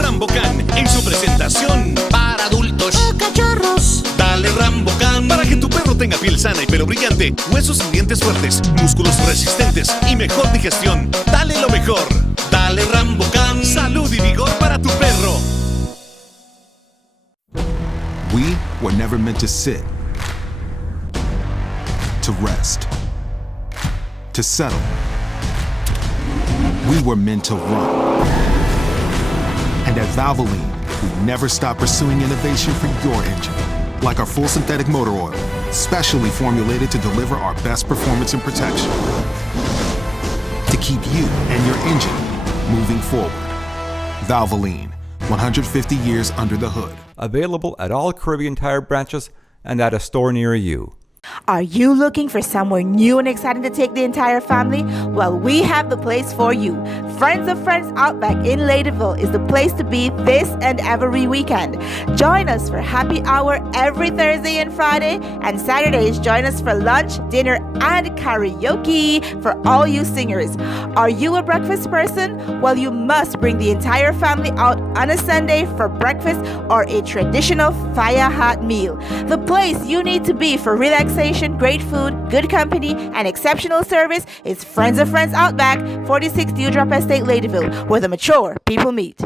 Rambocan en su presentación para adultos o cachorros. Dale Rambocan para que tu perro tenga piel sana y pelo brillante, huesos y dientes fuertes, músculos resistentes y mejor digestión. Dale lo mejor. Dale Rambocan. Salud y vigor para tu perro. We were never meant to sit, to rest, to settle. We were meant to run. And at Valvoline, we never stop pursuing innovation for your engine. Like our full synthetic motor oil, specially formulated to deliver our best performance and protection. To keep you and your engine moving forward. Valvoline, 150 years under the hood. Available at all Caribbean Tire branches and at a store near you. Are you looking for somewhere new and exciting to take the entire family? Well, we have the place for you. Friends of Friends Outback in Ladyville is the place to be this and every weekend. Join us for happy hour every Thursday and Friday, and Saturdays join us for lunch, dinner, and karaoke for all you singers. Are you a breakfast person? Well, you must bring the entire family out on a Sunday for breakfast or a traditional fire hot meal. The place you need to be for relaxation, great food, good company, and exceptional service is Friends of Friends Outback, 46 Dewdrop Estate, Ladyville, where the mature people meet.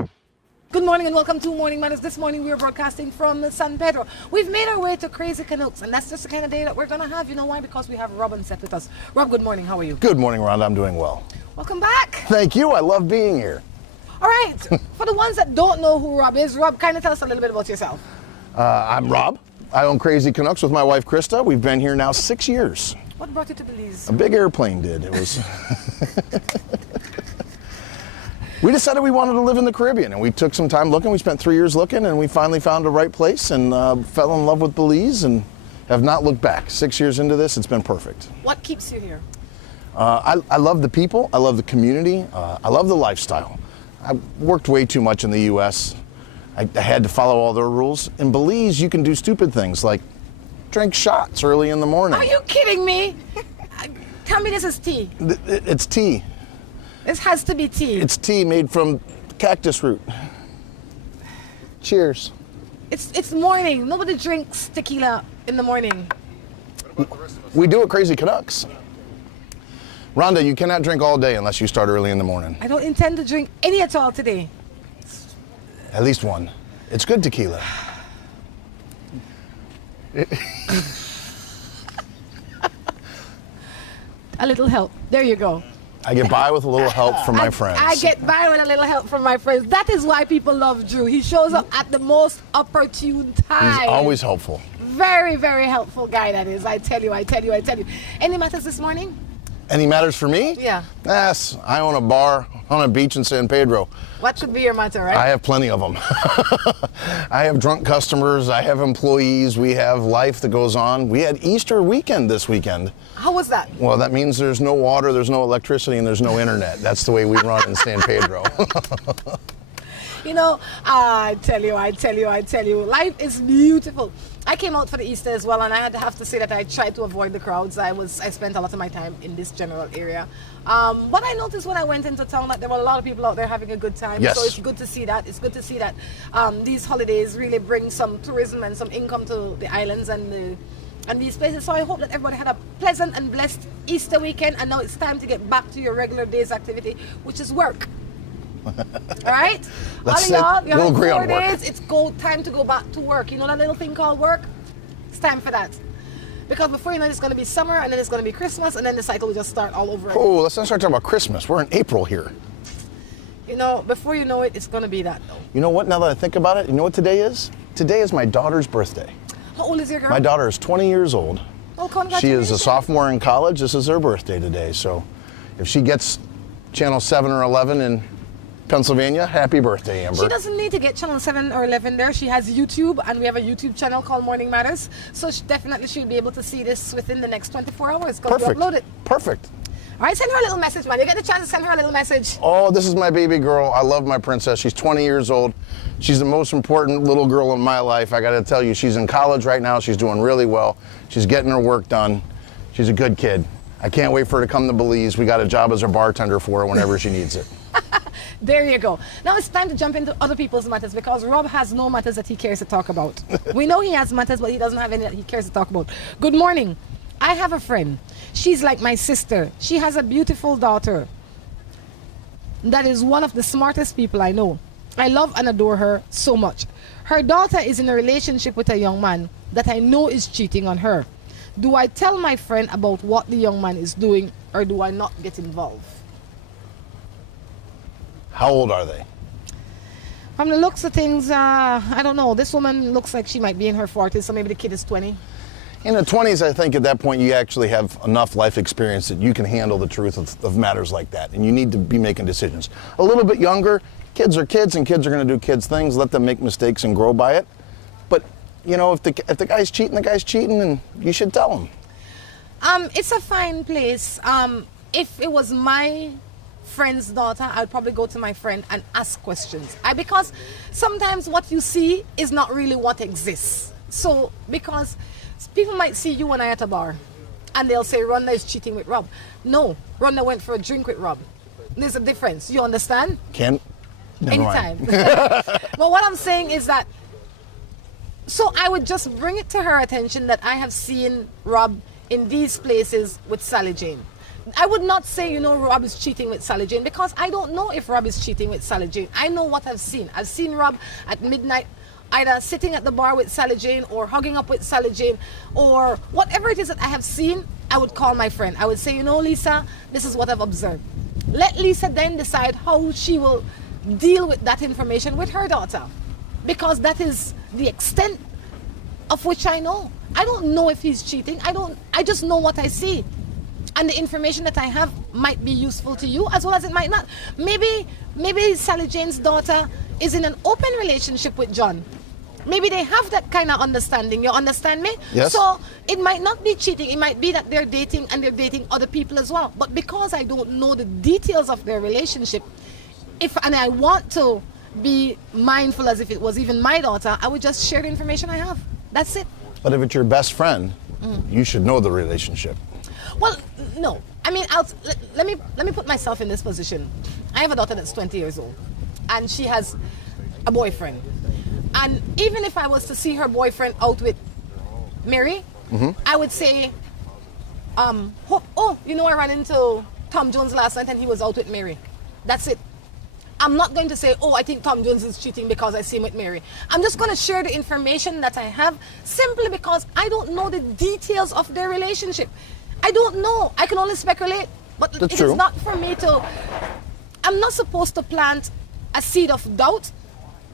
Good morning and welcome to Morning Matters. This morning we are broadcasting from San Pedro. We've made our way to Crazy Canucks, and that's just the kind of day that we're going to have. You know why? Because we have Rob and Seth with us. Rob, good morning. How are you? Good morning, Rhonda. I'm doing well. Welcome back. Thank you. I love being here. All right. For the ones that don't know who Rob is, Rob, kind of tell us a little bit about yourself. I'm Rob. I own Crazy Canucks with my wife, Krista. We've been here now 6 years. What brought you to Belize? A big airplane did. It was... We decided we wanted to live in the Caribbean, and we took some time looking. We spent 3 years looking, and we finally found the right place and fell in love with Belize and have not looked back. 6 years into this, it's been perfect. What keeps you here? I love the people. I love the community. I love the lifestyle. I worked way too much in the U.S. I had to follow all their rules. In Belize, you can do stupid things like drink shots early in the morning. Are you kidding me? Tell me this is tea. It's tea. This has to be tea. It's tea made from cactus root. Cheers. It's morning. Nobody drinks tequila in the morning. We do it Crazy Canucks. Rhonda, you cannot drink all day unless you start early in the morning. I don't intend to drink any at all today. At least one. It's good tequila. A little help. There you go. I get by with a little help from my friends. I get by with a little help from my friends. That is why people love Drew. He shows up at the most opportune time. He's always helpful. Very, very helpful guy that is. I tell you. Any matters this morning? Any matters for me? Yeah. Yes, I own a bar on a beach in San Pedro. What should be your matter, right? I have plenty of them. I have drunk customers, I have employees, we have life that goes on. We had Easter weekend this weekend. How was that? Well, that means there's no water, there's no electricity, and there's no internet. That's the way we run in San Pedro. You know, I tell you, life is beautiful. I came out for the Easter as well, and I have to say that I tried to avoid the crowds. I spent a lot of my time in this general area. But I noticed when I went into town that there were a lot of people out there having a good time. Yes. So it's good to see that. It's good to see that these holidays really bring some tourism and some income to the islands and these places. So I hope that everybody had a pleasant and blessed Easter weekend, and now it's time to get back to your regular day's activity, which is work. All right? All y'all, you have 4 days, it's time to go back to work. You know that little thing called work? It's time for that. Because before you know it, it's going to be summer, and then it's going to be Christmas, and then the cycle will just start all over again. Oh, let's not start talking about Christmas. We're in April here. You know, before you know it, it's going to be that, though. You know what, now that I think about it, you know what today is? Today is my daughter's birthday. How old is your girl? My daughter is 20 years old. Oh, congratulations. She is a sophomore in college. This is her birthday today. So if she gets channel 7 or 11 in Pennsylvania, happy birthday, Amber. She doesn't need to get channel 7 or 11 there. She has YouTube, and we have a YouTube channel called Morning Matters. So she definitely should be able to see this within the next 24 hours. Perfect. Upload it. Perfect. All right, send her a little message, man. You get the chance to send her a little message. Oh, this is my baby girl. I love my princess. She's 20 years old. She's the most important little girl in my life. I got to tell you, she's in college right now. She's doing really well. She's getting her work done. She's a good kid. I can't wait for her to come to Belize. We got a job as a bartender for her whenever she needs it. There you go. Now it's time to jump into other people's matters because Rob has no matters that he cares to talk about. We know he has matters, but he doesn't have any that he cares to talk about. Good morning. I have a friend. She's like my sister. She has a beautiful daughter that is one of the smartest people I know. I love and adore her so much. Her daughter is in a relationship with a young man that I know is cheating on her. Do I tell my friend about what the young man is doing, or do I not get involved? How old are they? From the looks of things, I don't know. This woman looks like she might be in her 40s, so maybe the kid is 20. In the 20s, I think at that point you actually have enough life experience that you can handle the truth of matters like that, and you need to be making decisions. A little bit younger, kids are kids, and kids are going to do kids things. Let them make mistakes and grow by it. But you know, if the guy's cheating, the guy's cheating, and you should tell him. It's a fine place. If it was my friend's daughter, I'd probably go to my friend and ask questions. Because sometimes what you see is not really what exists. So, because people might see you and I at a bar, and they'll say, Rhonda is cheating with Rob. No, Rhonda went for a drink with Rob. There's a difference. You understand? Never Anytime. mind. But what I'm saying is that, so I would just bring it to her attention that I have seen Rob in these places with Sally Jane. I would not say, you know, Rob is cheating with Sally Jane, because I don't know if Rob is cheating with Sally Jane. I know what I've seen. I've seen Rob at midnight either sitting at the bar with Sally Jane or hugging up with Sally Jane or whatever it is that I have seen. I would call my friend. I would say, you know, Lisa, this is what I've observed. Let Lisa then decide how she will deal with that information with her daughter, because that is the extent of which I know. I don't know if he's cheating. I just know what I see. And the information that I have might be useful to you as well as it might not. Maybe Sally Jane's daughter is in an open relationship with John. Maybe they have that kind of understanding. You understand me? Yes. So it might not be cheating. It might be that they're dating and they're dating other people as well. But because I don't know the details of their relationship, and I want to be mindful as if it was even my daughter, I would just share the information I have. That's it. But if it's your best friend, you should know the relationship. Well, no. I mean, let me put myself in this position. I have a daughter that's 20 years old, and she has a boyfriend. And even if I was to see her boyfriend out with Mary, I would say, you know, I ran into Tom Jones last night and he was out with Mary. That's it. I'm not going to say, I think Tom Jones is cheating because I see him with Mary. I'm just going to share the information that I have simply because I don't know the details of their relationship. I don't know. I can only speculate. But That's it true. is not for me to... I'm not supposed to plant a seed of doubt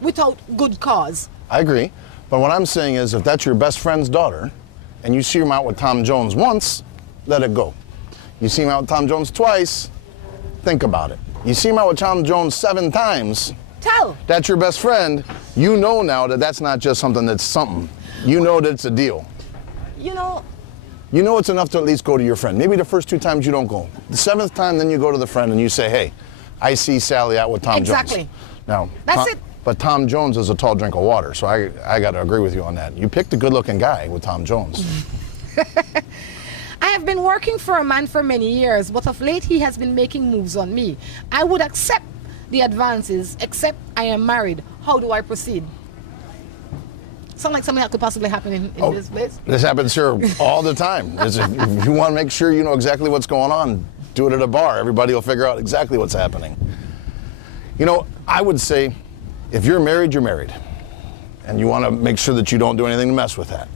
without good cause. I agree. But what I'm saying is, if that's your best friend's daughter, and you see him out with Tom Jones once, let it go. You see him out with Tom Jones twice, think about it. You see him out with Tom Jones 7 times, Tell. that's your best friend. You know now that that's not just something that's something. You know that it's a deal. You know, You know it's enough to at least go to your friend. Maybe the first 2 times you don't go. The 7th time, then you go to the friend and you say, hey, I see Sally out with Tom Exactly. Jones. Now, That's it. But Tom Jones is a tall drink of water, so I got to agree with you on that. You picked a good-looking guy with Tom Jones. I have been working for a man for many years, but of late he has been making moves on me. I would accept the advances, except I am married. How do I proceed? Sound like something that could possibly happen in this place? This happens here all the time. If you want to make sure you know exactly what's going on, do it at a bar. Everybody will figure out exactly what's happening. You know, I would say, if you're married, you're married. And you want to make sure that you don't do anything to mess with that.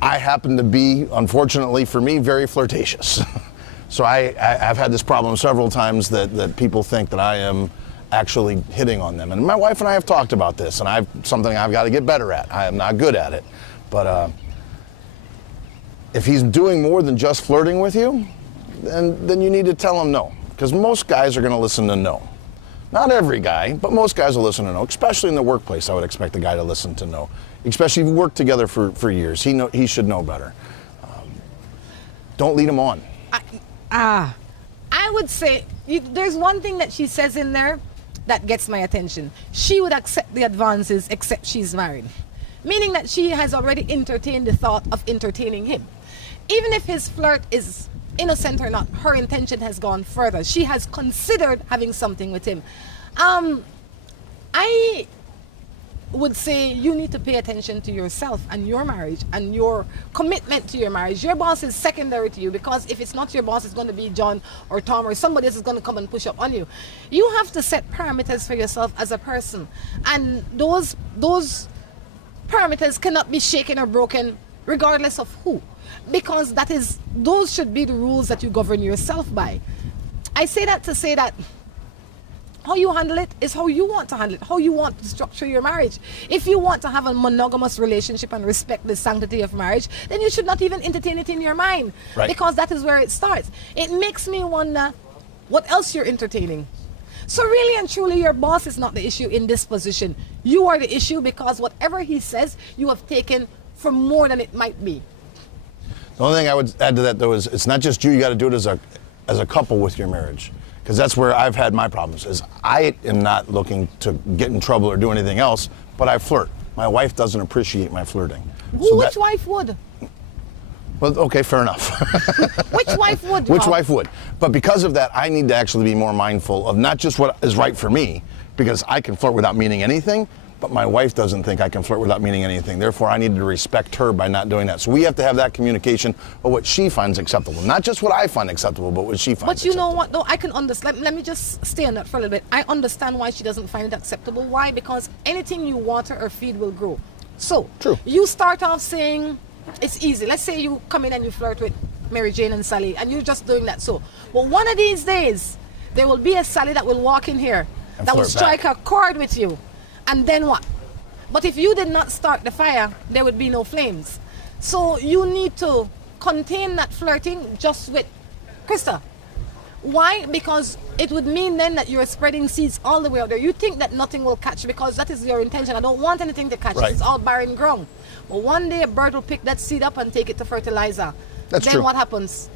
I happen to be, unfortunately for me, very flirtatious. So I've had this problem several times that people think that I am actually hitting on them. And my wife and I have talked about this, and something I've got to get better at. I am not good at it. But if he's doing more than just flirting with you, then you need to tell him no. Because most guys are going to listen to no. Not every guy, but most guys will listen to no. Especially in the workplace, I would expect a guy to listen to no. Especially if you worked together for years. He should know better. Don't lead him on. I would say, there's one thing that she says in there that gets my attention. She would accept the advances except she's married. Meaning that she has already entertained the thought of entertaining him. Even if his flirt is innocent or not, her intention has gone further. She has considered having something with him. I would say you need to pay attention to yourself and your marriage and your commitment to your marriage. Your boss is secondary to you, because if it's not your boss, it's going to be John or Tom or somebody else is going to come and push up on you. You have to set parameters for yourself as a person, and those parameters cannot be shaken or broken regardless of who, because those should be the rules that you govern yourself by. I say that to say that how you handle it is how you want to handle it, how you want to structure your marriage. If you want to have a monogamous relationship and respect the sanctity of marriage, then you should not even entertain it in your mind, because that is where it starts. It makes me wonder what else you're entertaining. So really and truly, your boss is not the issue in this position. You are the issue, because whatever he says, you have taken for more than it might be. The only thing I would add to that, though, is it's not just you got to do it as a couple with your marriage. Because that's where I've had my problems, is I am not looking to get in trouble or do anything else, but I flirt. My wife doesn't appreciate my flirting. Which wife would? Well, okay, fair enough. Which wife would? Which wife would? But because of that, I need to actually be more mindful of not just what is right for me, because I can flirt without meaning anything, but my wife doesn't think I can flirt without meaning anything. Therefore, I need to respect her by not doing that. So we have to have that communication of what she finds acceptable. Not just what I find acceptable, but what she finds acceptable. But you know what, though? I can understand. Let me just stay on that for a little bit. I understand why she doesn't find it acceptable. Why? Because anything you water or feed will grow. So, true. You start off saying, it's easy. Let's say you come in and you flirt with Mary Jane and Sally, and you're just doing that so. But one of these days, there will be a Sally that will walk in here, that will strike a chord with you. And then what? But if you did not start the fire, there would be no flames. So you need to contain that flirting just with Krista. Why? Because it would mean then that you're spreading seeds all the way out there. You think that nothing will catch because that is your intention. I don't want anything to catch. Right. It's all barren ground. But one day a bird will pick that seed up and take it to fertilizer. That's then true. What happens?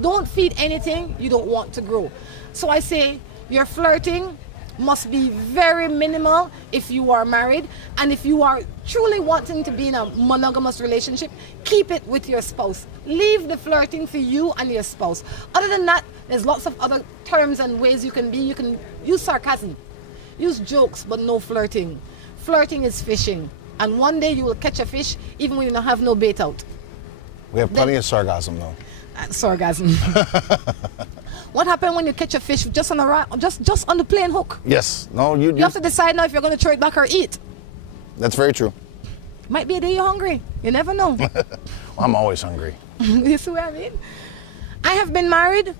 Don't feed anything you don't want to grow. So I say your flirting must be very minimal if you are married, and if you are truly wanting to be in a monogamous relationship, keep it with your spouse. Leave the flirting for you and your spouse. Other than that, there's lots of other terms and ways you can be. You can use sarcasm, use jokes, but no flirting. Flirting is fishing, and one day you will catch a fish even when you don't have no bait out. We have plenty of sarcasm, though. Sarcasm. What happened when you catch a fish just on just on the plain hook? Yes. No, you have to decide now if you're going to throw it back or eat. That's very true. Might be a day you're hungry. You never know. Well, I'm always hungry. You see what I mean? I have been married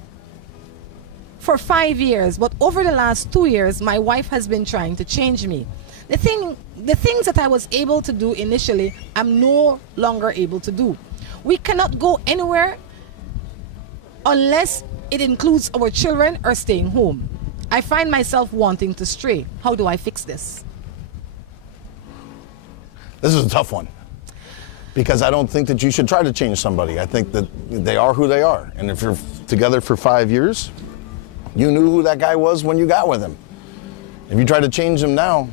for 5 years, but over the last 2 years, my wife has been trying to change me. The things that I was able to do initially, I'm no longer able to do. We cannot go anywhere unless it includes our children or staying home. I find myself wanting to stray. How do I fix this? This is a tough one, because I don't think that you should try to change somebody. I think that they are who they are. And if you're together for 5 years, you knew who that guy was when you got with him. If you try to change him now,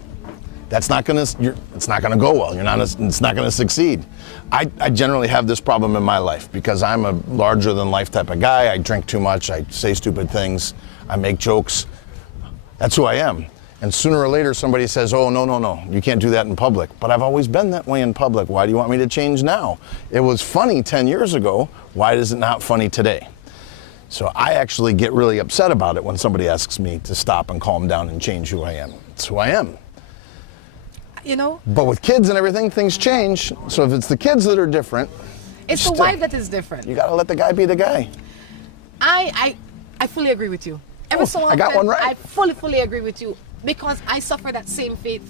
it's not gonna go well. It's not gonna succeed. I generally have this problem in my life because I'm a larger than life type of guy. I drink too much. I say stupid things. I make jokes. That's who I am. And sooner or later somebody says, oh, no, you can't do that in public. But I've always been that way in public. Why do you want me to change now? It was funny 10 years ago. Why is it not funny today? So I actually get really upset about it when somebody asks me to stop and calm down and change who I am. It's who I am. You know? But with kids and everything, things change. So if it's the kids that are different, it's the wife that is different. You gotta let the guy be the guy. I fully agree with you. Every so often, I got one right. I fully agree with you, because I suffer that same fate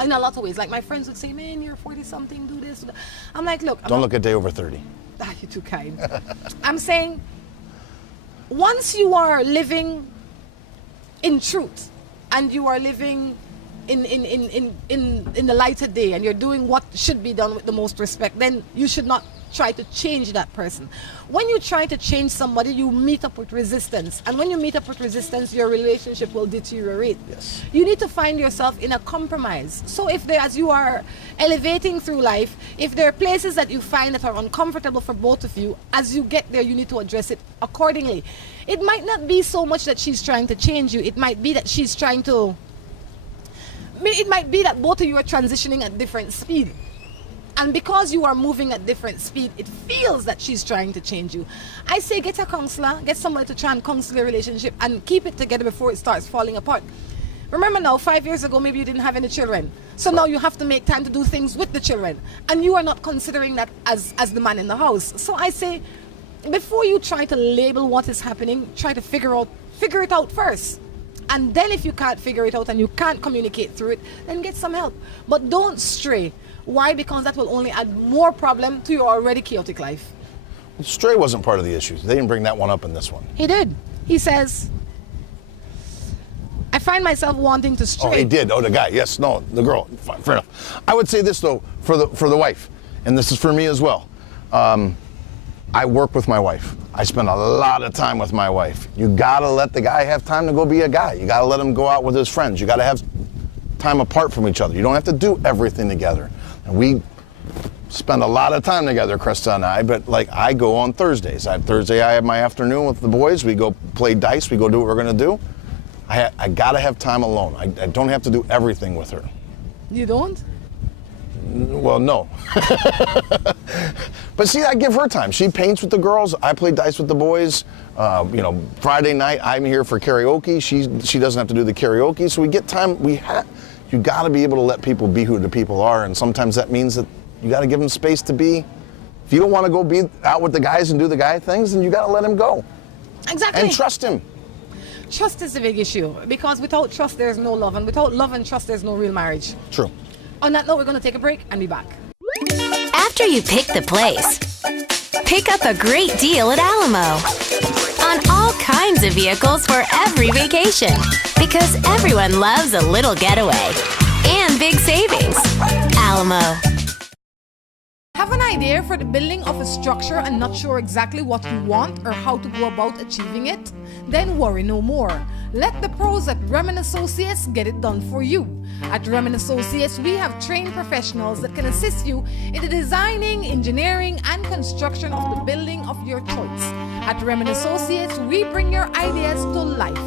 in a lot of ways. Like my friends would say, man, you're 40-something, do this, do that. I'm like, look. Don't look a day over 30. You're too kind. I'm saying, once you are living in truth, and you are living in the light of day, and you're doing what should be done with the most respect, then you should not try to change that person. When you try to change somebody, you meet up with resistance. And when you meet up with resistance, your relationship will deteriorate. Yes. You need to find yourself in a compromise. So if there, as you are elevating through life, if there are places that you find that are uncomfortable for both of you, as you get there, you need to address it accordingly. It might not be so much that she's trying to change you. It might be that she's trying to... It might be that both of you are transitioning at different speed. And because you are moving at different speed, it feels that she's trying to change you. I say get a counselor, get somebody to try and counsel your relationship and keep it together before it starts falling apart. Remember now, 5 years ago, maybe you didn't have any children. So now you have to make time to do things with the children. And you are not considering that as the man in the house. So I say, before you try to label what is happening, try to figure it out first. And then if you can't figure it out and you can't communicate through it, then get some help. But don't stray. Why? Because that will only add more problem to your already chaotic life. Stray wasn't part of the issue. They didn't bring that one up in this one. He did. He says, I find myself wanting to stray. Oh, he did. Oh, the guy. Yes. No, the girl. Fine, fair enough. I would say this though, for the wife, and this is for me as well. I work with my wife. I spend a lot of time with my wife. You gotta let the guy have time to go be a guy. You gotta let him go out with his friends. You gotta have time apart from each other. You don't have to do everything together. And we spend a lot of time together, Krista and I, but like I go on Thursdays. Thursday I have my afternoon with the boys. We go play dice. We go do what we're gonna do. I gotta have time alone. I don't have to do everything with her. You don't? Well, no. But see, I give her time. She paints with the girls. I play dice with the boys. Friday night I'm here for karaoke. She doesn't have to do the karaoke, so we get time. You got to be able to let people be who the people are, and sometimes that means that you got to give them space to be. If you don't want to go be out with the guys and do the guy things, then you got to let him go. Exactly. And trust him. Trust is a big issue because without trust there's no love, and without love and trust there's no real marriage. True. On that note, we're going to take a break and be back. After you pick the place, pick up a great deal at Alamo on all kinds of vehicles for every vacation, because everyone loves a little getaway and big savings. Alamo. Have an idea for the building of a structure and not sure exactly what you want or how to go about achieving it? Then worry no more. Let the pros at Remen Associates get it done for you. At Remen Associates, we have trained professionals that can assist you in the designing, engineering, and construction of the building of your choice. At Remen Associates, we bring your ideas to life.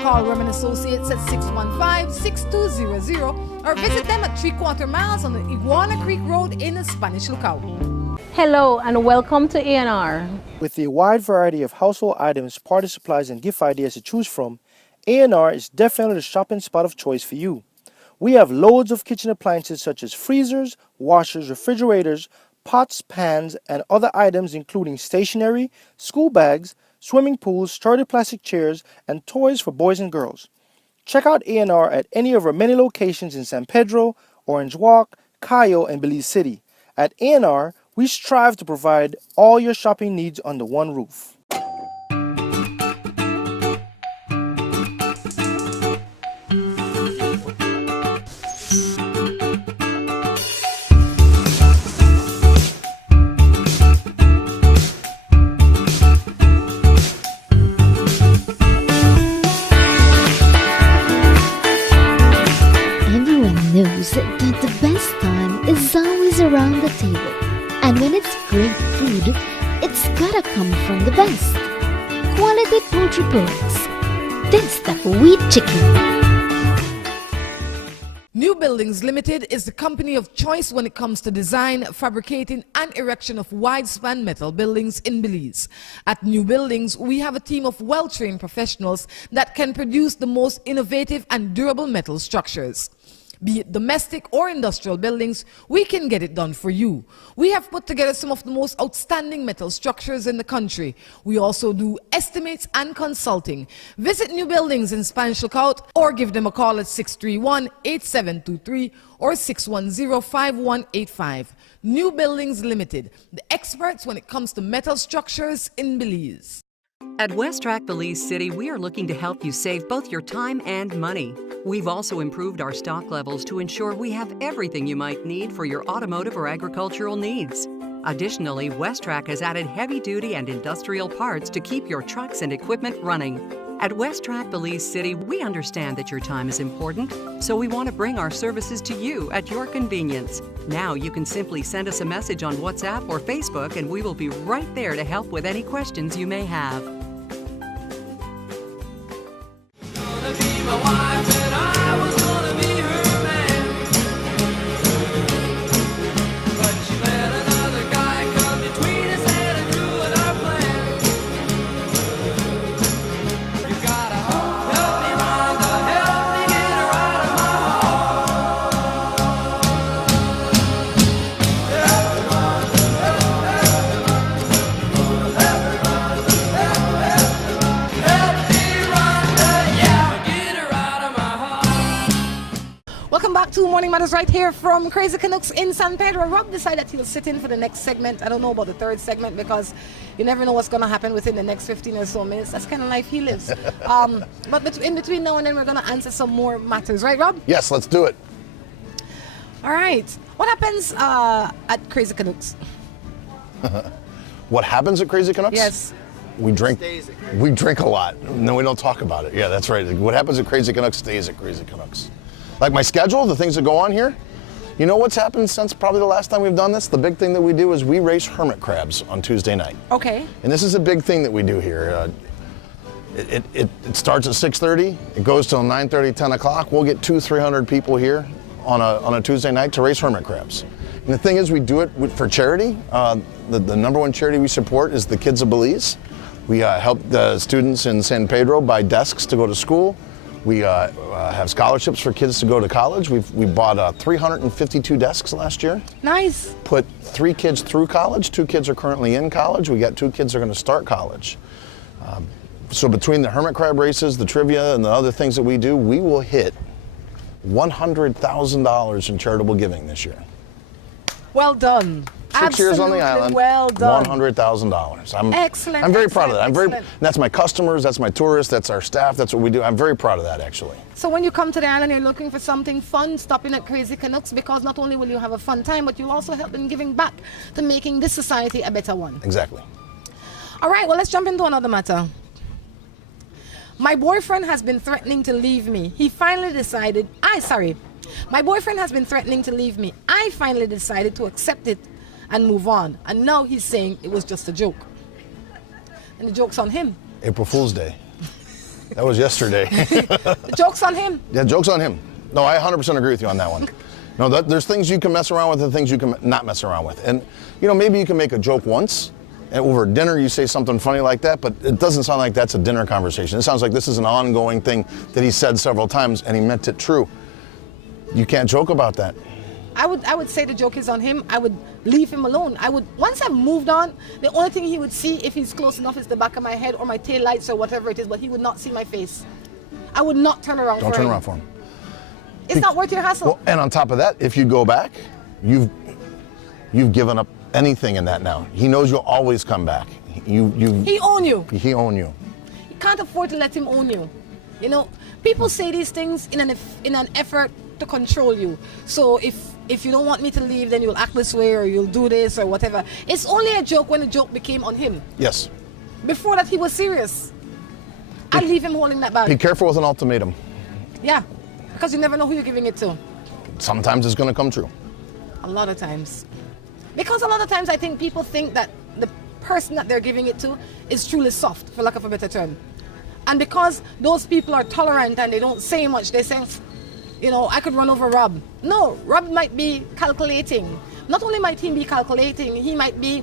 Call Remen Associates at 615-6200 or visit them at 3/4 miles on the Iguana Creek Road in the Spanish Lookout. Hello and welcome to A&R. With a wide variety of household items, party supplies, and gift ideas to choose from, A&R is definitely the shopping spot of choice for you. We have loads of kitchen appliances such as freezers, washers, refrigerators, pots, pans, and other items including stationery, school bags, swimming pools, sturdy plastic chairs, and toys for boys and girls. Check out A&R at any of our many locations in San Pedro, Orange Walk, Cayo, and Belize City. At A&R, we strive to provide all your shopping needs under one roof. Knows that the best time is always around the table. And when it's great food, it's gotta come from the best. Quality poultry products. That's the wheat chicken. New Buildings Limited is the company of choice when it comes to design, fabricating, and erection of wide-span metal buildings in Belize. At New Buildings, we have a team of well-trained professionals that can produce the most innovative and durable metal structures. Be it domestic or industrial buildings, we can get it done for you. We have put together some of the most outstanding metal structures in the country. We also do estimates and consulting. Visit New Buildings in Spanish Lookout or give them a call at 631-8723 or 610-5185. New Buildings Limited, the experts when it comes to metal structures in Belize. At Westrack Belize City, we are looking to help you save both your time and money. We've also improved our stock levels to ensure we have everything you might need for your automotive or agricultural needs. Additionally, WestTrac has added heavy-duty and industrial parts to keep your trucks and equipment running. At WestTrac Belize City, we understand that your time is important, so we want to bring our services to you at your convenience. Now you can simply send us a message on WhatsApp or Facebook, and we will be right there to help with any questions you may have. Morning Matters right here from Crazy Canucks in San Pedro. Rob decided he'll sit in for the next segment. I don't know about the third segment because you never know what's going to happen within the next 15 or so minutes. That's kind of life he lives. But in between now and then, we're going to answer some more matters. Right, Rob? Yes, let's do it. All right. What happens at Crazy Canucks? What happens at Crazy Canucks? Yes. We drink a lot. No, we don't talk about it. Yeah, that's right. What happens at Crazy Canucks stays at Crazy Canucks. Like my schedule, the things that go on here, you know what's happened since probably the last time we've done this? The big thing that we do is we race hermit crabs on Tuesday night. Okay. And this is a big thing that we do here. It starts at 6:30, it goes till 9:30, 10 o'clock. We'll get 200-300 people here on a Tuesday night to race hermit crabs. And the thing is, we do it for charity. The number one charity we support is the Kids of Belize. We help the students in San Pedro buy desks to go to school. We have scholarships for kids to go to college. We bought 352 desks last year. Nice. Put 3 kids through college. 2 kids are currently in college. We got 2 kids that are going to start college. So between the hermit crab races, the trivia, and the other things that we do, we will hit $100,000 in charitable giving this year. Well done. 6 years on the island. Well done. $100,000. Excellent. I'm very proud of that. Excellent. That's my customers, that's my tourists, that's our staff, that's what we do. I'm very proud of that, actually. So when you come to the island, you're looking for something fun, stop in at Crazy Canucks, because not only will you have a fun time, but you'll also help in giving back to making this society a better one. Exactly. All right, well, let's jump into another matter. My boyfriend has been threatening to leave me. He finally decided, my boyfriend has been threatening to leave me. I finally decided to accept it and move on. And now he's saying it was just a joke. And the joke's on him. April Fool's Day. That was yesterday. The joke's on him. Yeah, joke's on him. No, I 100% agree with you on that one. No, there's things you can mess around with and things you can not mess around with. And, you know, maybe you can make a joke once, and over dinner you say something funny like that, but it doesn't sound like that's a dinner conversation. It sounds like this is an ongoing thing that he said several times, and he meant it true. You can't joke about that. I would say the joke is on him. I would leave him alone. Once I've moved on, the only thing he would see if he's close enough is the back of my head or my tail lights or whatever it is, but he would not see my face. I would not turn around for him. Don't turn around for him. It's not worth your hassle. Well, and on top of that, if you go back, you've given up anything in that now. He knows you'll always come back. He own you. He own you. You can't afford to let him own you. You know, people say these things in an effort to control you. So if you don't want me to leave, then you'll act this way or you'll do this or whatever. It's only a joke when the joke became on him. Yes. Before that, he was serious. I'd leave him holding that bag. Be careful with an ultimatum. Yeah, because you never know who you're giving it to. Sometimes it's going to come true. A lot of times. Because a lot of times I think people think that the person that they're giving it to is truly soft, for lack of a better term. And because those people are tolerant and they don't say much, they say, you know, I could run over Rob. No, Rob might be calculating. Not only might he be calculating, he might be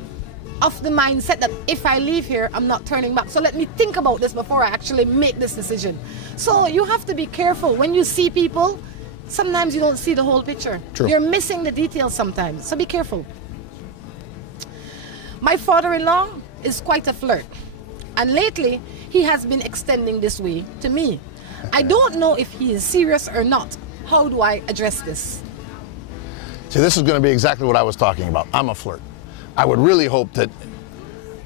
of the mindset that if I leave here, I'm not turning back. So let me think about this before I actually make this decision. So you have to be careful. When you see people, sometimes you don't see the whole picture. True. You're missing the details sometimes. So be careful. My father-in-law is quite a flirt. And lately, he has been extending this way to me. I don't know if he is serious or not. How do I address this? See, this is going to be exactly what I was talking about. I'm a flirt. I would really hope that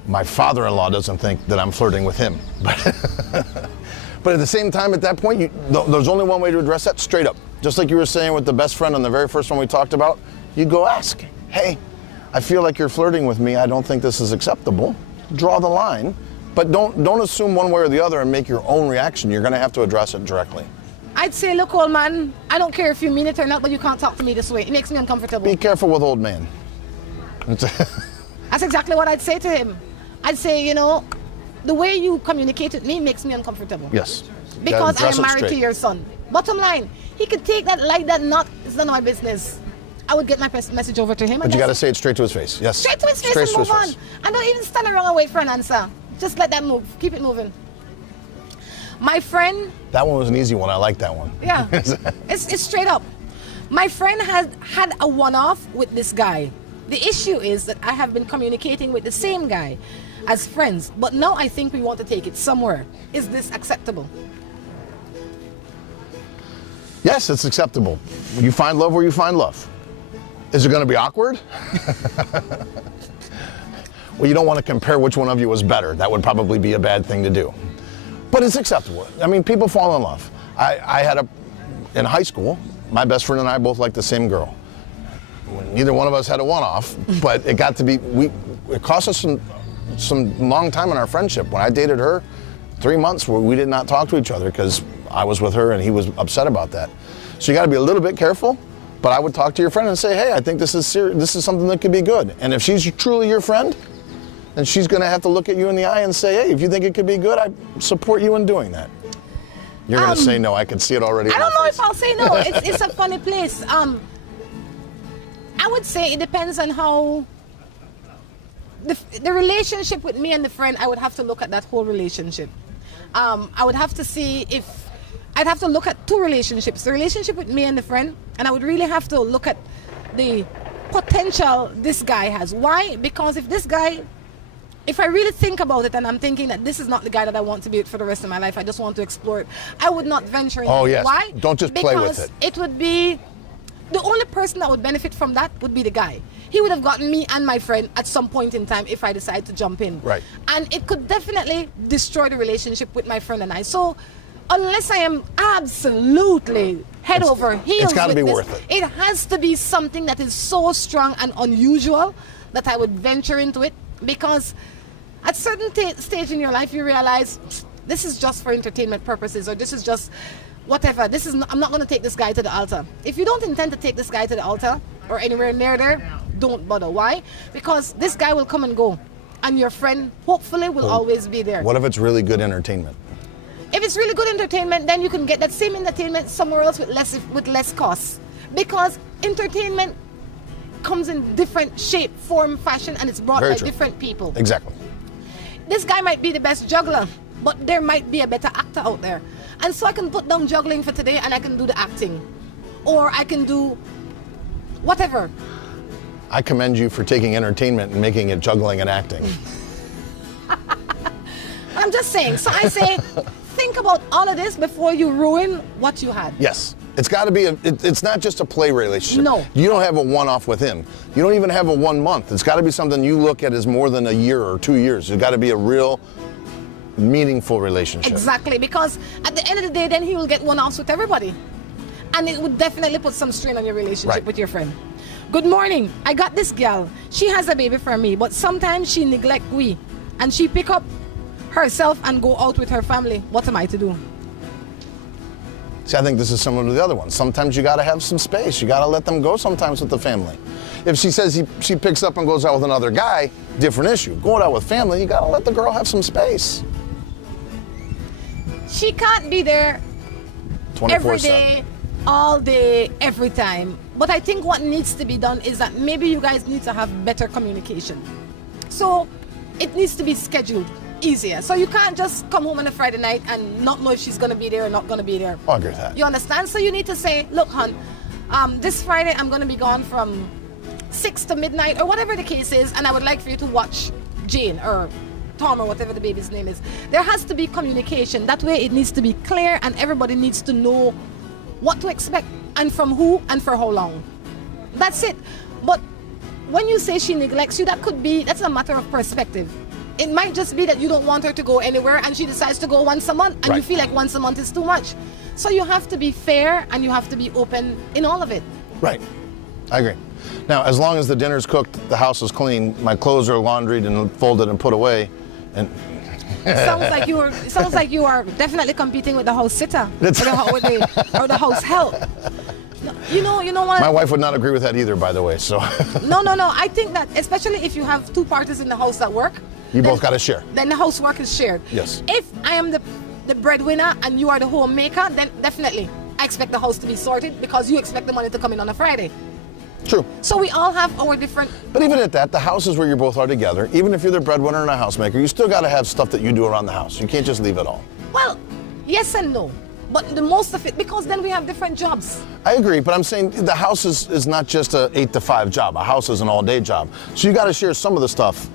my father-in-law doesn't think that I'm flirting with him. But at the same time, at that point, there's only one way to address that, straight up. Just like you were saying with the best friend on the very first one we talked about, you go ask, hey, I feel like you're flirting with me. I don't think this is acceptable. Draw the line, but don't assume one way or the other and make your own reaction. You're going to have to address it directly. I'd say, look, old man, I don't care if you mean it or not, but you can't talk to me this way. It makes me uncomfortable. Be careful with old man. That's exactly what I'd say to him. I'd say, you know, the way you communicate with me makes me uncomfortable. Yes. Because I am married to your son. Bottom line, he could take that like that, not, it's none of my business. I would get my message over to him. But you got to say it straight to his face. Yes. Straight to his face and move on. And don't even stand around and wait for an answer. Just let that move. Keep it moving. My friend... That one was an easy one. I like that one. Yeah. it's straight up. My friend had a one-off with this guy. The issue is that I have been communicating with the same guy as friends, but now I think we want to take it somewhere. Is this acceptable? Yes, it's acceptable. You find love where you find love. Is it going to be awkward? Well, you don't want to compare which one of you was better. That would probably be a bad thing to do. But it's acceptable. I mean, people fall in love. I had in high school, my best friend and I both liked the same girl. Neither one of us had a one-off, but it got to be, it cost us some long time in our friendship. When I dated her, 3 months where we did not talk to each other because I was with her and he was upset about that. So you got to be a little bit careful, but I would talk to your friend and say, hey, I think this is something that could be good. And if she's truly your friend, then she's going to have to look at you in the eye and say, hey, if you think it could be good, I support you in doing that. You're going to say no. I can see it already. I don't know if I'll say no. It's a funny place. I would say it depends on how the relationship with me and the friend. I would have to look at that whole relationship. I would have to see if I'd have to look at two relationships: the relationship with me and the friend, and I would really have to look at the potential this guy has. Why? Because if I really think about it and I'm thinking that this is not the guy that I want to be with for the rest of my life, I just want to explore it, I would not venture into it. Oh, yes. Why? Don't just play with it. Because it would be, the only person that would benefit from that would be the guy. He would have gotten me and my friend at some point in time if I decide to jump in. Right. And it could definitely destroy the relationship with my friend and I. So unless I am absolutely head over heels, it's got to be this, worth it. It has to be something that is so strong and unusual that I would venture into it, because at a certain stage in your life you realize this is just for entertainment purposes, or this is just whatever. I'm not going to take this guy to the altar. If you don't intend to take this guy to the altar or anywhere near there, don't bother. Why? Because this guy will come and go, and your friend hopefully will always be there. What if it's really good entertainment? If it's really good entertainment, then you can get that same entertainment somewhere else with less costs. Because entertainment comes in different shape, form, fashion, and it's brought by different people. Exactly. This guy might be the best juggler, but there might be a better actor out there. And so I can put down juggling for today and I can do the acting. Or I can do whatever. I commend you for taking entertainment and making it juggling and acting. I'm just saying. So I say, think about all of this before you ruin what you had. Yes. It's got to be it's not just a play relationship. No. You don't have a one-off with him. You don't even have a 1 month. It's got to be something you look at as more than a year or 2 years. It's got to be a real meaningful relationship. Exactly, because at the end of the day, then he will get one-offs with everybody. And it would definitely put some strain on your relationship with your friend. Good morning. I got this girl. She has a baby for me, but sometimes she neglect we. And she pick up herself and go out with her family. What am I to do? See, I think this is similar to the other one. Sometimes you got to have some space. You got to let them go sometimes with the family. If she says she picks up and goes out with another guy, different issue. Going out with family, you got to let the girl have some space. She can't be there 24/7. every day, all day, every time. But I think what needs to be done is that maybe you guys need to have better communication. So it needs to be scheduled easier. So you can't just come home on a Friday night and not know if she's going to be there or not going to be there. I agree with that. You understand? So you need to say, look, hon, this Friday I'm going to be gone from 6 to midnight or whatever the case is, and I would like for you to watch Jane or Tom or whatever the baby's name is. There has to be communication. That way it needs to be clear and everybody needs to know what to expect and from who and for how long. That's it. But when you say she neglects you, that's a matter of perspective. It might just be that you don't want her to go anywhere and she decides to go once a month and you feel like once a month is too much. So you have to be fair and you have to be open in all of it. Right. I agree. Now, as long as the dinner's cooked, the house is clean, my clothes are laundried and folded and put away, and sounds like you are definitely competing with the house sitter or the house help. You know what? My wife would not agree with that either, by the way. So. No. I think that especially if you have two parties in the house that work, you both got to share. Then the housework is shared. Yes. If I am the breadwinner and you are the homemaker, then definitely I expect the house to be sorted because you expect the money to come in on a Friday. True. So we all have our different... But even at that, the house is where you both are together. Even if you're the breadwinner and a housemaker, you still got to have stuff that you do around the house. You can't just leave it all. Well, yes and no. But the most of it, because then we have different jobs. I agree, but I'm saying the house is not just a 8 to 5 job. A house is an all-day job. So you got to share some of the stuff.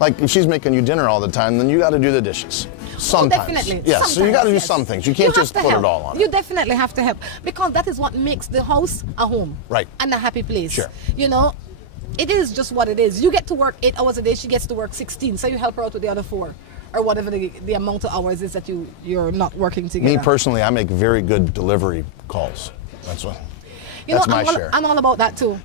Like if she's making you dinner all the time, then you got to do the dishes. Sometimes. Oh, definitely. Yes, Sometimes, so you got to do yes. some things. You can't just put it all on You it. definitely have to help because that is what makes the house a home. Right. And a happy place. Sure. You know, it is just what it is. You get to work 8 hours a day, she gets to work 16, so you help her out with the other 4. Or whatever the amount of hours is that you're not working together. Me personally, I make very good delivery calls. That's what. You that's know, my share. I'm all about that too.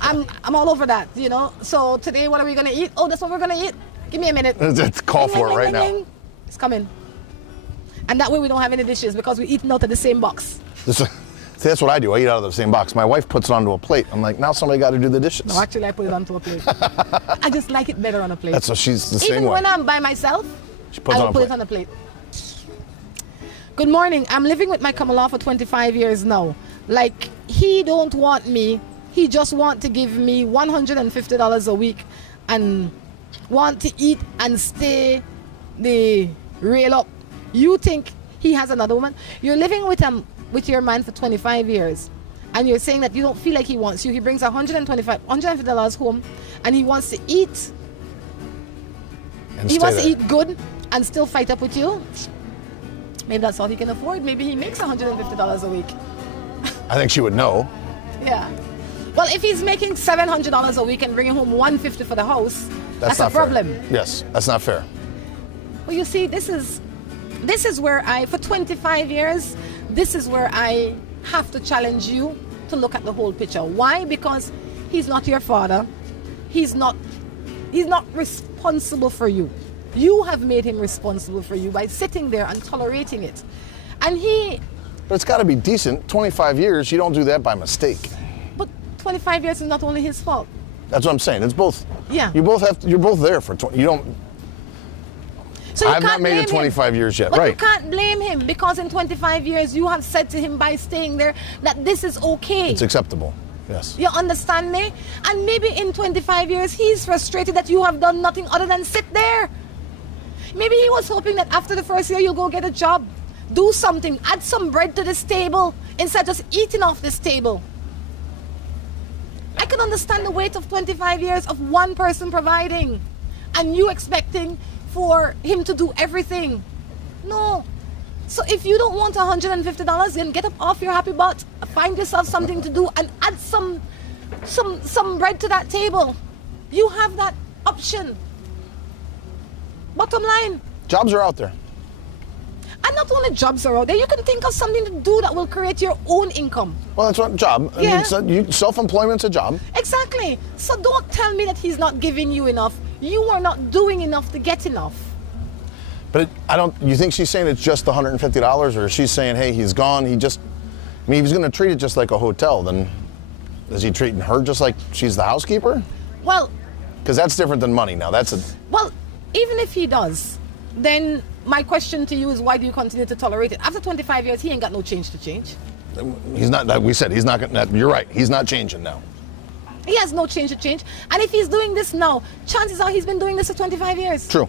I'm all over that. You know. So today, what are we gonna eat? Oh, that's what we're gonna eat. Give me a minute. Let's call for it right now. It's coming. And that way we don't have any dishes because we're eating out of the same box. See, that's what I do. I eat out of the same box. My wife puts it onto a plate. I'm like, now somebody got to do the dishes. No, actually, I put it onto a plate. I just like it better on a plate. That's what she's the same way. Even when I'm by myself, I will put it on a plate. Good morning. I'm living with my Kamala for 25 years now. Like, he don't want me. He just want to give me $150 a week and want to eat and stay the rail up. You think he has another woman? You're living with your man for 25 years. And you're saying that you don't feel like he wants you. He brings $150 home and he wants to eat. He wants to eat good and still fight up with you. Maybe that's all he can afford. Maybe he makes $150 a week. I think she would know. Yeah. Well, if he's making $700 a week and bringing home $150 for the house, that's a problem. Fair. Yes, that's not fair. Well, you see, this is where for 25 years, this is where I have to challenge you to look at the whole picture. Why? Because he's not your father. He's not responsible for you. You have made him responsible for you by sitting there and tolerating it. And But it's got to be decent. 25 years, you don't do that by mistake. But 25 years is not only his fault. That's what I'm saying. It's both. Yeah. You're both there for 20. You don't. So you I've not made it 25 years yet, but right? You can't blame him because in 25 years you have said to him by staying there that this is okay. It's acceptable. Yes. You understand me? And maybe in 25 years he's frustrated that you have done nothing other than sit there. Maybe he was hoping that after the first year you'll go get a job, do something, add some bread to this table instead of just eating off this table. I can understand the weight of 25 years of one person providing and you expecting for him to do everything. No. So if you don't want $150, then get up off your happy butt, find yourself something to do and add some bread to that table. You have that option. Bottom line. Jobs are out there. And not only jobs are out there, you can think of something to do that will create your own income. Well, that's what job. Yeah. I mean, self-employment's a job. Exactly. So don't tell me that he's not giving you enough. You are not doing enough to get enough. But you think she's saying it's just the $150 or she's saying, hey, he's gone, if he's going to treat it just like a hotel, then is he treating her just like she's the housekeeper? Well. Because that's different than money now. Well, even if he does, then my question to you is why do you continue to tolerate it? After 25 years, he ain't got no change to change. He's not, like we said, he's not, you're right, he's not changing now. He has no change to change. And if he's doing this now, chances are he's been doing this for 25 years. True.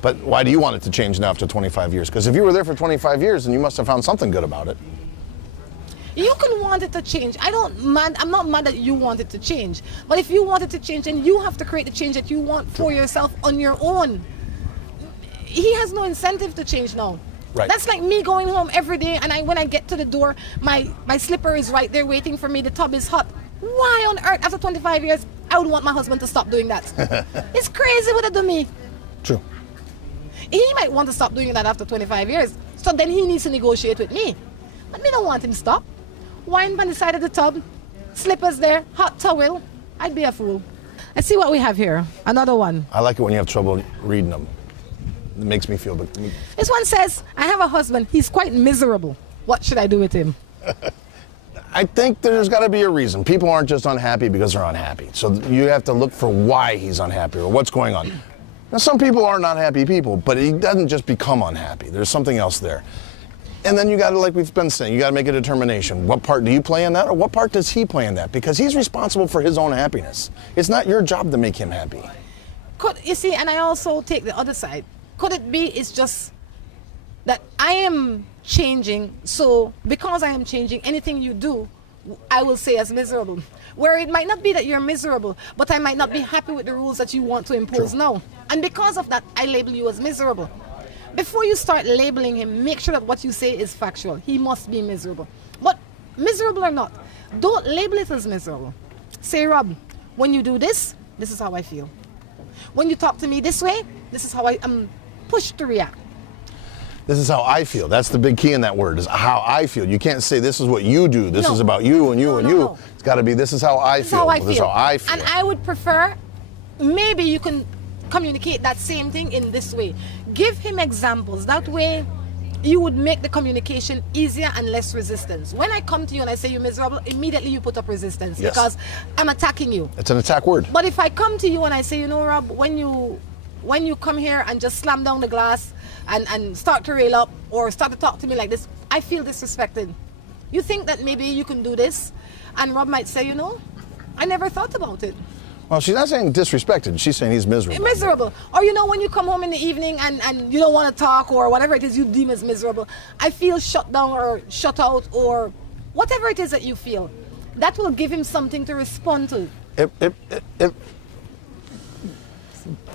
But why do you want it to change now after 25 years? Because if you were there for 25 years, then you must have found something good about it. You can want it to change. I'm not mad that you want it to change. But if you want it to change, then you have to create the change that you want for yourself on your own. He has no incentive to change now. Right. That's like me going home every day and when I get to the door, my slipper is right there waiting for me, the tub is hot. Why on earth, after 25 years, I would want my husband to stop doing that? It's crazy what it do me. True. He might want to stop doing that after 25 years. So then he needs to negotiate with me. But me don't want him to stop. Wine by the side of the tub, slippers there, hot towel, I'd be a fool. Let's see what we have here. Another one. I like it when you have trouble reading them. It makes me feel... This one says, I have a husband. He's quite miserable. What should I do with him? I think there's got to be a reason. People aren't just unhappy because they're unhappy. So you have to look for why he's unhappy or what's going on. Now, some people are not happy people, but he doesn't just become unhappy. There's something else there. And then you got to, like we've been saying, you got to make a determination. What part do you play in that, or what part does he play in that? Because he's responsible for his own happiness. It's not your job to make him happy. You see, and I also take the other side. Could it be it's just that I am changing, so because I am changing, anything you do, I will say as miserable. Where it might not be that you're miserable, but I might not be happy with the rules that you want to impose now. And because of that, I label you as miserable. Before you start labeling him, make sure that what you say is factual. He must be miserable. But miserable or not, don't label it as miserable. Say, Rob, when you do this, this is how I feel. When you talk to me this way, this is how I am pushed to react. This is how I feel. That's the big key in that word, is how I feel. You can't say this is what you do. This is about you and you and you. No. It's got to be this is how I feel. This is how I feel. And I would prefer, maybe you can communicate that same thing in this way. Give him examples. That way you would make the communication easier and less resistance. When I come to you and I say you're miserable, immediately you put up resistance because I'm attacking you. It's an attack word. But if I come to you and I say, you know, Rob, when you come here and just slam down the glass and start to rail up or start to talk to me like this, I feel disrespected. You think that maybe you can do this? And Rob might say, you know, I never thought about it. Well, she's not saying disrespected. She's saying he's miserable. Miserable. Or, you know, when you come home in the evening and you don't want to talk or whatever it is you deem as miserable, I feel shut down or shut out or whatever it is that you feel. That will give him something to respond to. It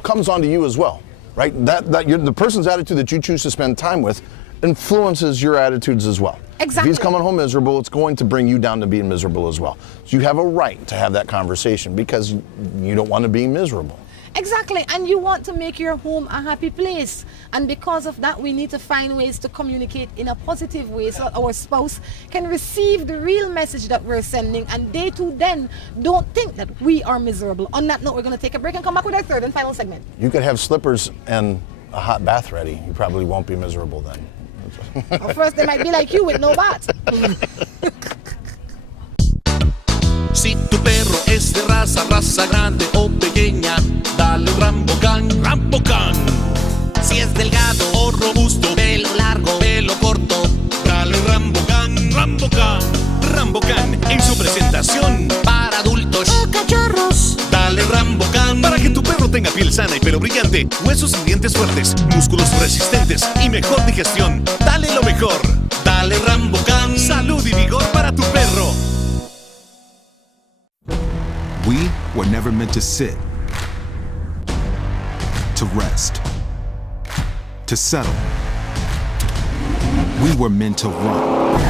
comes onto you as well, right? The person's attitude that you choose to spend time with influences your attitudes as well. Exactly. If he's coming home miserable, it's going to bring you down to being miserable as well. So you have a right to have that conversation because you don't want to be miserable. Exactly, and you want to make your home a happy place. And because of that, we need to find ways to communicate in a positive way so that our spouse can receive the real message that we're sending, and they too then don't think that we are miserable. On that note, we're going to take a break and come back with our third and final segment. You could have slippers and a hot bath ready. You probably won't be miserable then. Well, first, they might be like you with no bath. Si tu perro es de raza grande o pequeña, dale Rambocan, Rambocan. Si es delgado o robusto, pelo largo, pelo corto, dale Rambocan, Rambocan. Rambocan en su presentación para adultos o cachorros. Dale Rambocan para que tu perro tenga piel sana y pelo brillante, huesos y dientes fuertes, músculos resistentes y mejor digestión. Dale lo mejor. Dale Rambocan, salud y vigor para tu perro. We were never meant to sit, to rest, to settle. We were meant to run.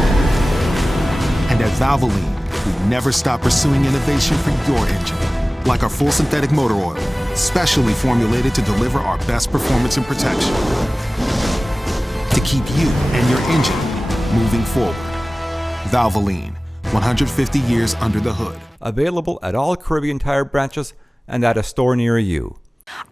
And at Valvoline, we never stop pursuing innovation for your engine. Like our full synthetic motor oil, specially formulated to deliver our best performance and protection. To keep you and your engine moving forward. Valvoline, 150 years under the hood. Available at all Caribbean Tire branches and at a store near you.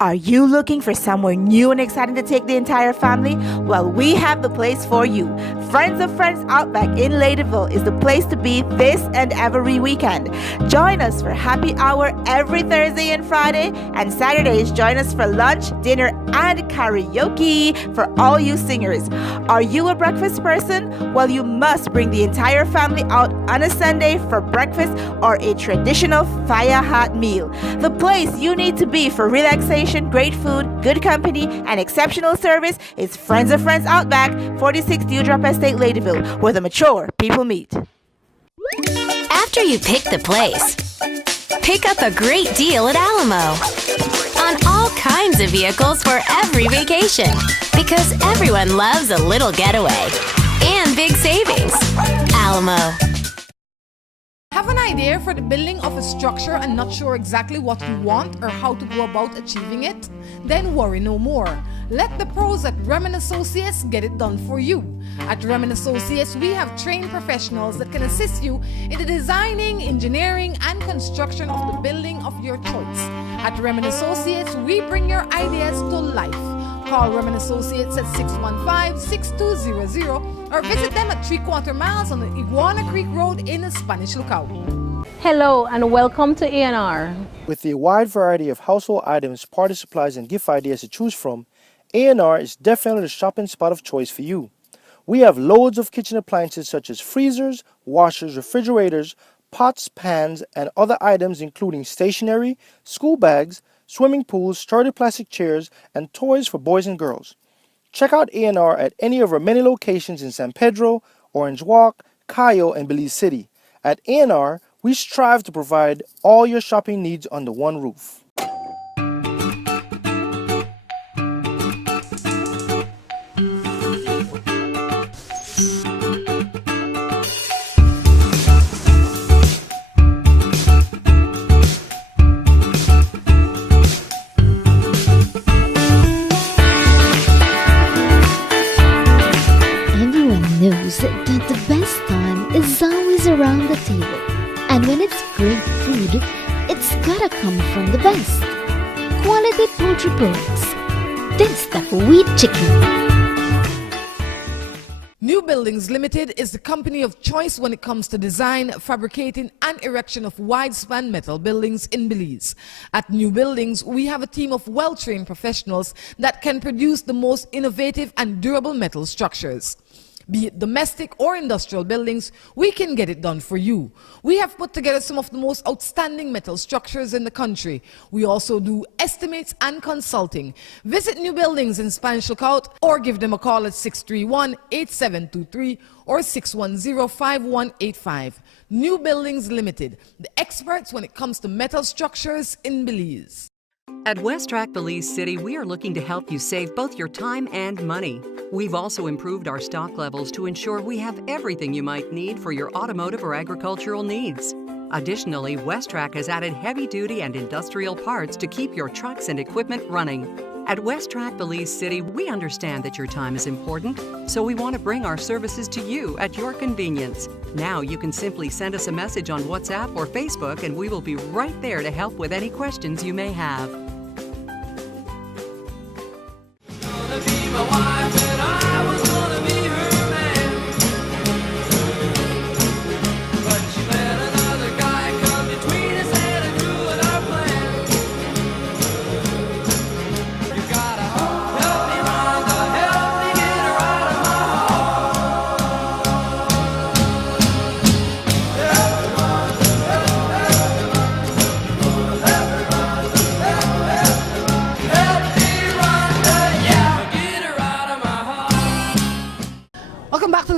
Are you looking for somewhere new and exciting to take the entire family? Well, we have the place for you. Friends of Friends Outback in Ladyville is the place to be this and every weekend. Join us for happy hour every Thursday and Friday, and Saturdays join us for lunch, dinner, and karaoke for all you singers. Are you a breakfast person? Well, you must bring the entire family out on a Sunday for breakfast or a traditional fire hot meal. The place you need to be for relaxation, great food, good company, and exceptional service is Friends of Friends Outback, 46 Dewdrop Estate, Ladyville, where the mature people meet. After you pick the place, pick up a great deal at Alamo on all kinds of vehicles for every vacation, because everyone loves a little getaway and big savings. Alamo. Have an idea for the building of a structure and not sure exactly what you want or how to go about achieving it? Then worry no more. Let the pros at Remen Associates get it done for you. At Remen Associates, we have trained professionals that can assist you in the designing, engineering, and construction of the building of your choice. At Remen Associates, we bring your ideas to life. Call Remen Associates at 615-6200 or visit them at 3/4 miles on the Iguana Creek Road in the Spanish Lookout. Hello and welcome to A&R. With a wide variety of household items, party supplies, and gift ideas to choose from, A&R is definitely the shopping spot of choice for you. We have loads of kitchen appliances such as freezers, washers, refrigerators, pots, pans, and other items including stationery, school bags, swimming pools, sturdy plastic chairs, and toys for boys and girls. Check out A&R at any of our many locations in San Pedro, Orange Walk, Cayo, and Belize City. At A&R, we strive to provide all your shopping needs under one roof. Knows that the best time is always around the table. And when it's great food, it's gotta come from the best. Quality poultry products. This the wheat chicken. New Buildings Limited is the company of choice when it comes to design, fabricating, and erection of wide-span metal buildings in Belize. At New Buildings, we have a team of well-trained professionals that can produce the most innovative and durable metal structures. Be it domestic or industrial buildings, we can get it done for you. We have put together some of the most outstanding metal structures in the country. We also do estimates and consulting. Visit New Buildings in Spanish Lookout or give them a call at 631-8723 or 610-5185. New Buildings Limited, the experts when it comes to metal structures in Belize. At WestTrack Belize City, we are looking to help you save both your time and money. We've also improved our stock levels to ensure we have everything you might need for your automotive or agricultural needs. Additionally, WestTrack has added heavy-duty and industrial parts to keep your trucks and equipment running. At WestTrack Belize City, we understand that your time is important, so we want to bring our services to you at your convenience. Now you can simply send us a message on WhatsApp or Facebook and we will be right there to help with any questions you may have.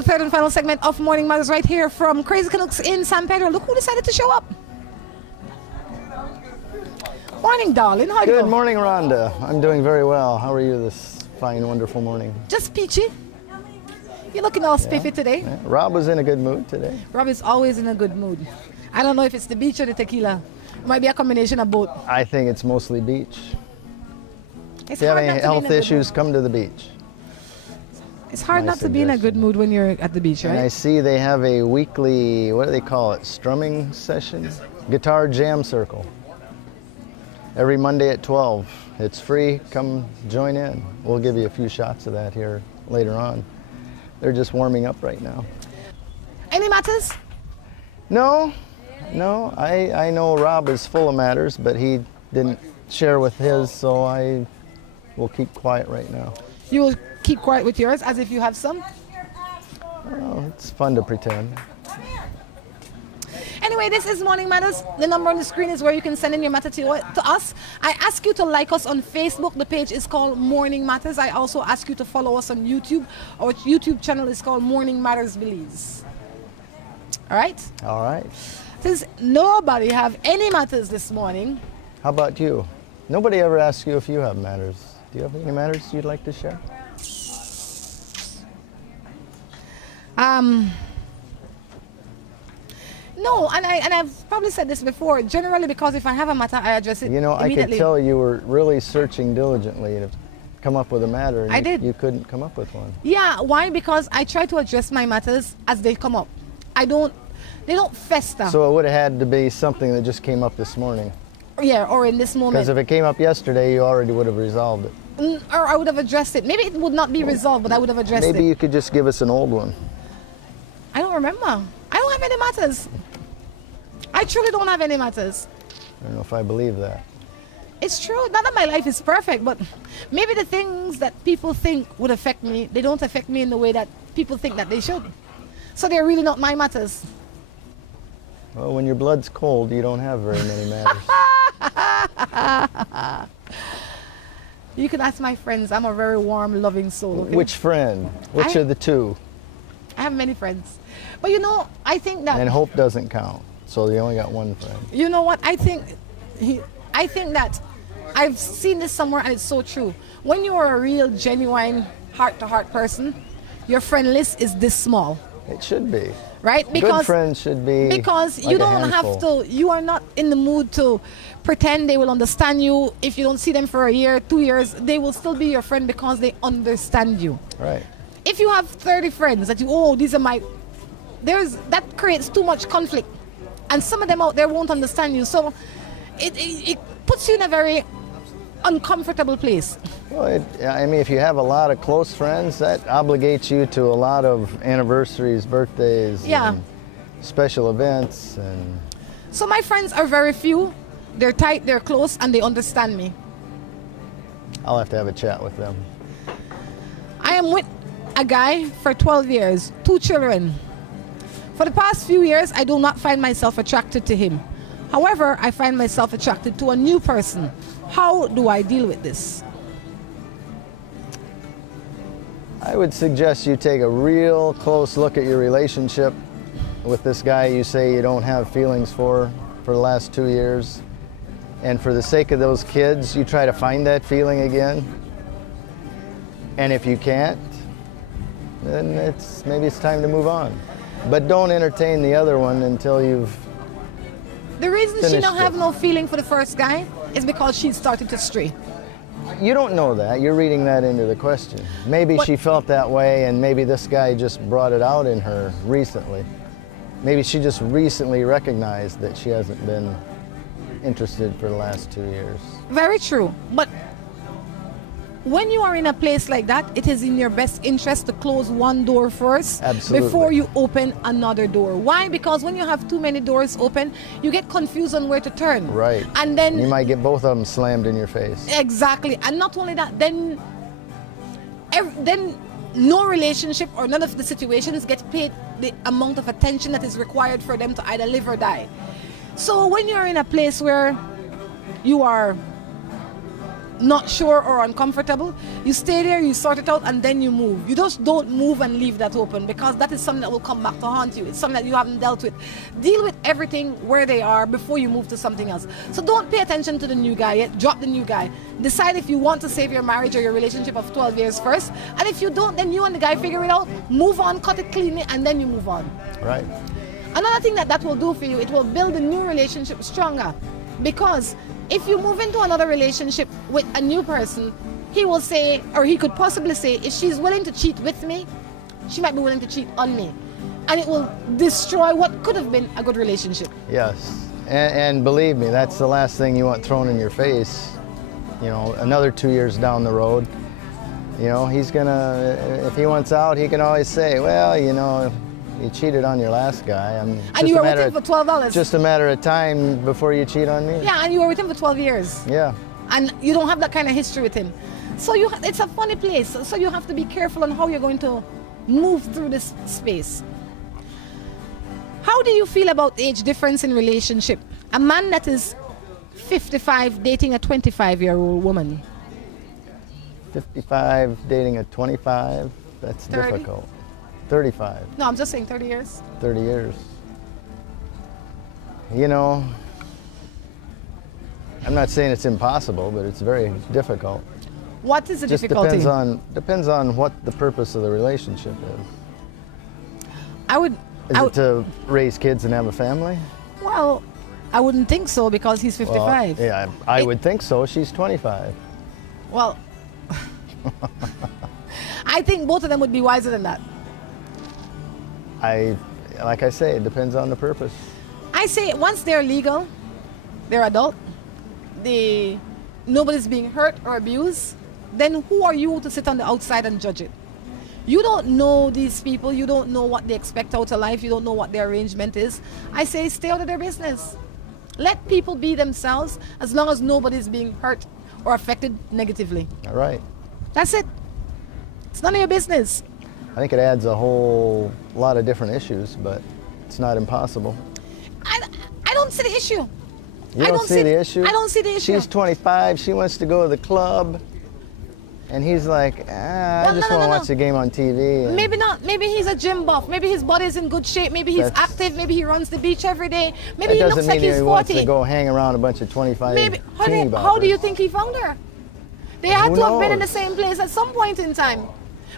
Third and final segment of Morning Matters right here from Crazy Canucks in San Pedro. Look who decided to show up. Morning, darling. How are you? Good morning, Rhonda. I'm doing very well. How are you this fine, wonderful morning? Just peachy. You're looking all spiffy today. Yeah. Rob was in a good mood today. Rob is always in a good mood. I don't know if it's the beach or the tequila. It might be a combination of both. I think it's mostly beach. If you have any health issues, come to the beach. It's hard not to be in a good mood when you're at the beach, right? And I see they have a weekly, what do they call it, strumming session? Guitar jam circle. Every Monday at 12. It's free, come join in. We'll give you a few shots of that here later on. They're just warming up right now. Any matters? No, I know Rob is full of matters, but he didn't share with his, so I will keep quiet right now. You will keep quiet with yours as if you have some? Oh, it's fun to pretend. Anyway, this is Morning Matters. The number on the screen is where you can send in your matter to us. I ask you to like us on Facebook. The page is called Morning Matters. I also ask you to follow us on YouTube. Our YouTube channel is called Morning Matters Belize. All right? All right. Since nobody have any matters this morning. How about you? Nobody ever asks you if you have matters. Do you have any matters you'd like to share? No, and I've probably said this before. Generally, because if I have a matter, I address it You know, I immediately. could tell you were really searching diligently to come up with a matter, and I did. You couldn't come up with one. Yeah, why? Because I try to address my matters as they come up. They don't fester. So it would have had to be something that just came up this morning. Yeah, or in this moment. Because if it came up yesterday, you already would have resolved it. Or I would have addressed it. Maybe it would not be resolved, but I would have addressed it. Maybe you could just give us an old one. I don't remember. I don't have any matters. I truly don't have any matters. I don't know if I believe that. It's true. Not that my life is perfect, but maybe the things that people think would affect me, they don't affect me in the way that people think that they should. So they're really not my matters. Well, when your blood's cold, you don't have very many matters. You can ask my friends. I'm a very warm, loving soul. Okay? Which friend? Which of the two? I have many friends. But you know, I think that... And hope doesn't count, so you only got one friend. You know what? I think that I've seen this somewhere and it's so true. When you are a real, genuine, heart-to-heart person, your friend list is this small. It should be. Right? Good friends should be because like you a don't handful. have to, you are not in the mood to pretend they will understand you. If you don't see them for a year, 2 years, they will still be your friend because they understand you. Right. If you have 30 friends that these are my, that creates too much conflict. And some of them out there won't understand you. So it puts you in a very uncomfortable place. Well, I mean, if you have a lot of close friends, that obligates you to a lot of anniversaries, birthdays, and special events. And so my friends are very few. They're tight, they're close, and they understand me. I'll have to have a chat with them. I am with a guy for 12 years, 2 children. For the past few years, I do not find myself attracted to him. However, I find myself attracted to a new person. How do I deal with this? I would suggest you take a real close look at your relationship with this guy you say you don't have feelings for the last 2 years. And for the sake of those kids, you try to find that feeling again. And if you can't, then maybe it's time to move on. But don't entertain the other one until you've The reason she finished don't have no feeling for the first guy is because she started to stray. You don't know that. You're reading that into the question. Maybe she felt that way, and maybe this guy just brought it out in her recently. Maybe she just recently recognized that she hasn't been interested for the last 2 years. Very true. But when you are in a place like that, it is in your best interest to close one door first. Absolutely. Before you open another door. Why? Because when you have too many doors open, you get confused on where to turn. Right. And then you might get both of them slammed in your face. Exactly. And not only that, then no relationship or none of the situations get paid the amount of attention that is required for them to either live or die. So when you're in a place where you are not sure or uncomfortable, you stay there, you sort it out, and then you move. You just don't move and leave that open, because that is something that will come back to haunt you. It's something that you haven't dealt with. Deal with everything where they are before you move to something else. So don't pay attention to the new guy yet. Drop the new guy. Decide if you want to save your marriage or your relationship of 12 years first. And if you don't, then you and the guy figure it out, move on, cut it cleanly, and then you move on. Right. Another thing that will do for you, it will build the new relationship stronger. Because if you move into another relationship with a new person, he will say, or he could possibly say, if she's willing to cheat with me, she might be willing to cheat on me. And it will destroy what could have been a good relationship. Yes. And believe me, that's the last thing you want thrown in your face. You know, another 2 years down the road, you know, he's gonna, if he wants out, he can always say, well, you know, you cheated on your last guy. And you were with him for $12. Just a matter of time before you cheat on me. Yeah, and you were with him for 12 years. Yeah. And you don't have that kind of history with him. So it's a funny place. So you have to be careful on how you're going to move through this space. How do you feel about age difference in relationship? A man that is 55 dating a 25-year-old woman. 55 dating a 25, that's 30? difficult. 35. No, I'm just saying 30 years. 30 years. You know, I'm not saying it's impossible, but it's very difficult. What is the Just difficulty? depends on what the purpose of the relationship is. I would Is it to raise kids and have a family? Well, I wouldn't think so because he's 55. Well, yeah, I would think so. She's 25. Well, I think both of them would be wiser than that. Like I say, it depends on the purpose. I say once they're legal, they're adult, nobody's being hurt or abused, then who are you to sit on the outside and judge it? You don't know these people, you don't know what they expect out of life, you don't know what their arrangement is. I say stay out of their business. Let people be themselves as long as nobody's being hurt or affected negatively. All right. That's it. It's none of your business. I think it adds a whole lot of different issues, but it's not impossible. I don't see the issue. You don't see the issue? I don't see the issue. She's 25, she wants to go to the club, and he's like, I just want to watch the game on TV. And maybe not. Maybe he's a gym buff. Maybe his body's in good shape. Maybe he's active. Maybe he runs the beach every day. Maybe he looks like he's 40. He wants to go hang around a bunch of 25 How do you think he found her? They had to have been in the same place at some point in time.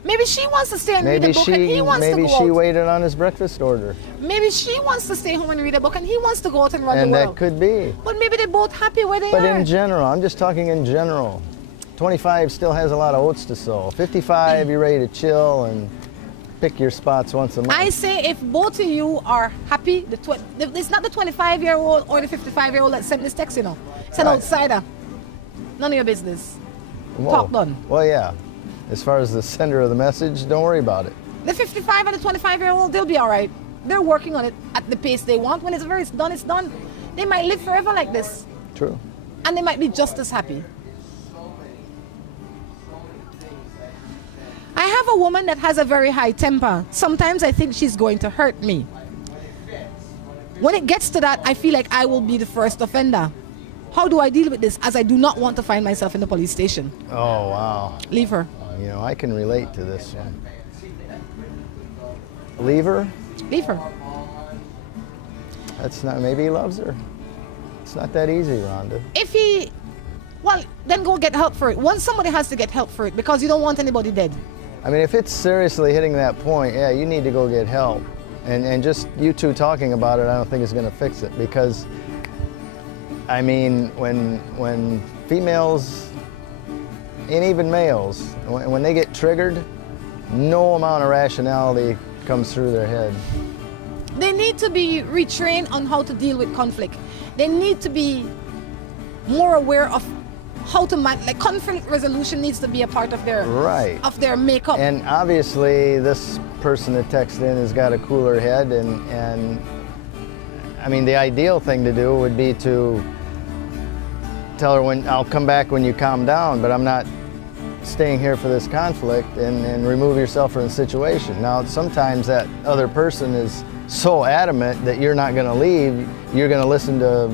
Maybe she wants to stay and read a book and he wants to go out. Maybe she waited on his breakfast order. Maybe she wants to stay home and read a book and he wants to go out and run the world. And that could be. But maybe they're both happy where they are. But in general, I'm just talking in general. 25 still has a lot of oats to sow. 55, you're ready to chill and pick your spots once a month. I say if both of you are happy, it's not the 25-year-old or the 55-year-old that sent this text, you know. It's an outsider. None of your business. Whoa. Talk done. Well, yeah. As far as the sender of the message, don't worry about it. The 55 and the 25-year-old, they'll be all right. They're working on it at the pace they want. When it's done, it's done. They might live forever like this. True. And they might be just as happy. I have a woman that has a very high temper. Sometimes I think she's going to hurt me. When it gets to that, I feel like I will be the first offender. How do I deal with this, as I do not want to find myself in the police station? Oh, wow. Leave her. You know, I can relate to this one. Leave her? Leave her. That's not, maybe he loves her. It's not that easy, Rhonda. If he, well, then go get help for it. Once somebody has to get help for it because you don't want anybody dead. I mean, if it's seriously hitting that point, yeah, you need to go get help. And just you two talking about it, I don't think is going to fix it, because I mean, when females and even males, when they get triggered, no amount of rationality comes through their head. They need to be retrained on how to deal with conflict. They need to be more aware of how to like conflict resolution needs to be a part of their makeup. And obviously, this person that texted in has got a cooler head, and I mean, the ideal thing to do would be to tell her, I'll come back when you calm down, but I'm not staying here for this conflict, and remove yourself from the situation. Now, sometimes that other person is so adamant that you're not going to leave, you're going to listen to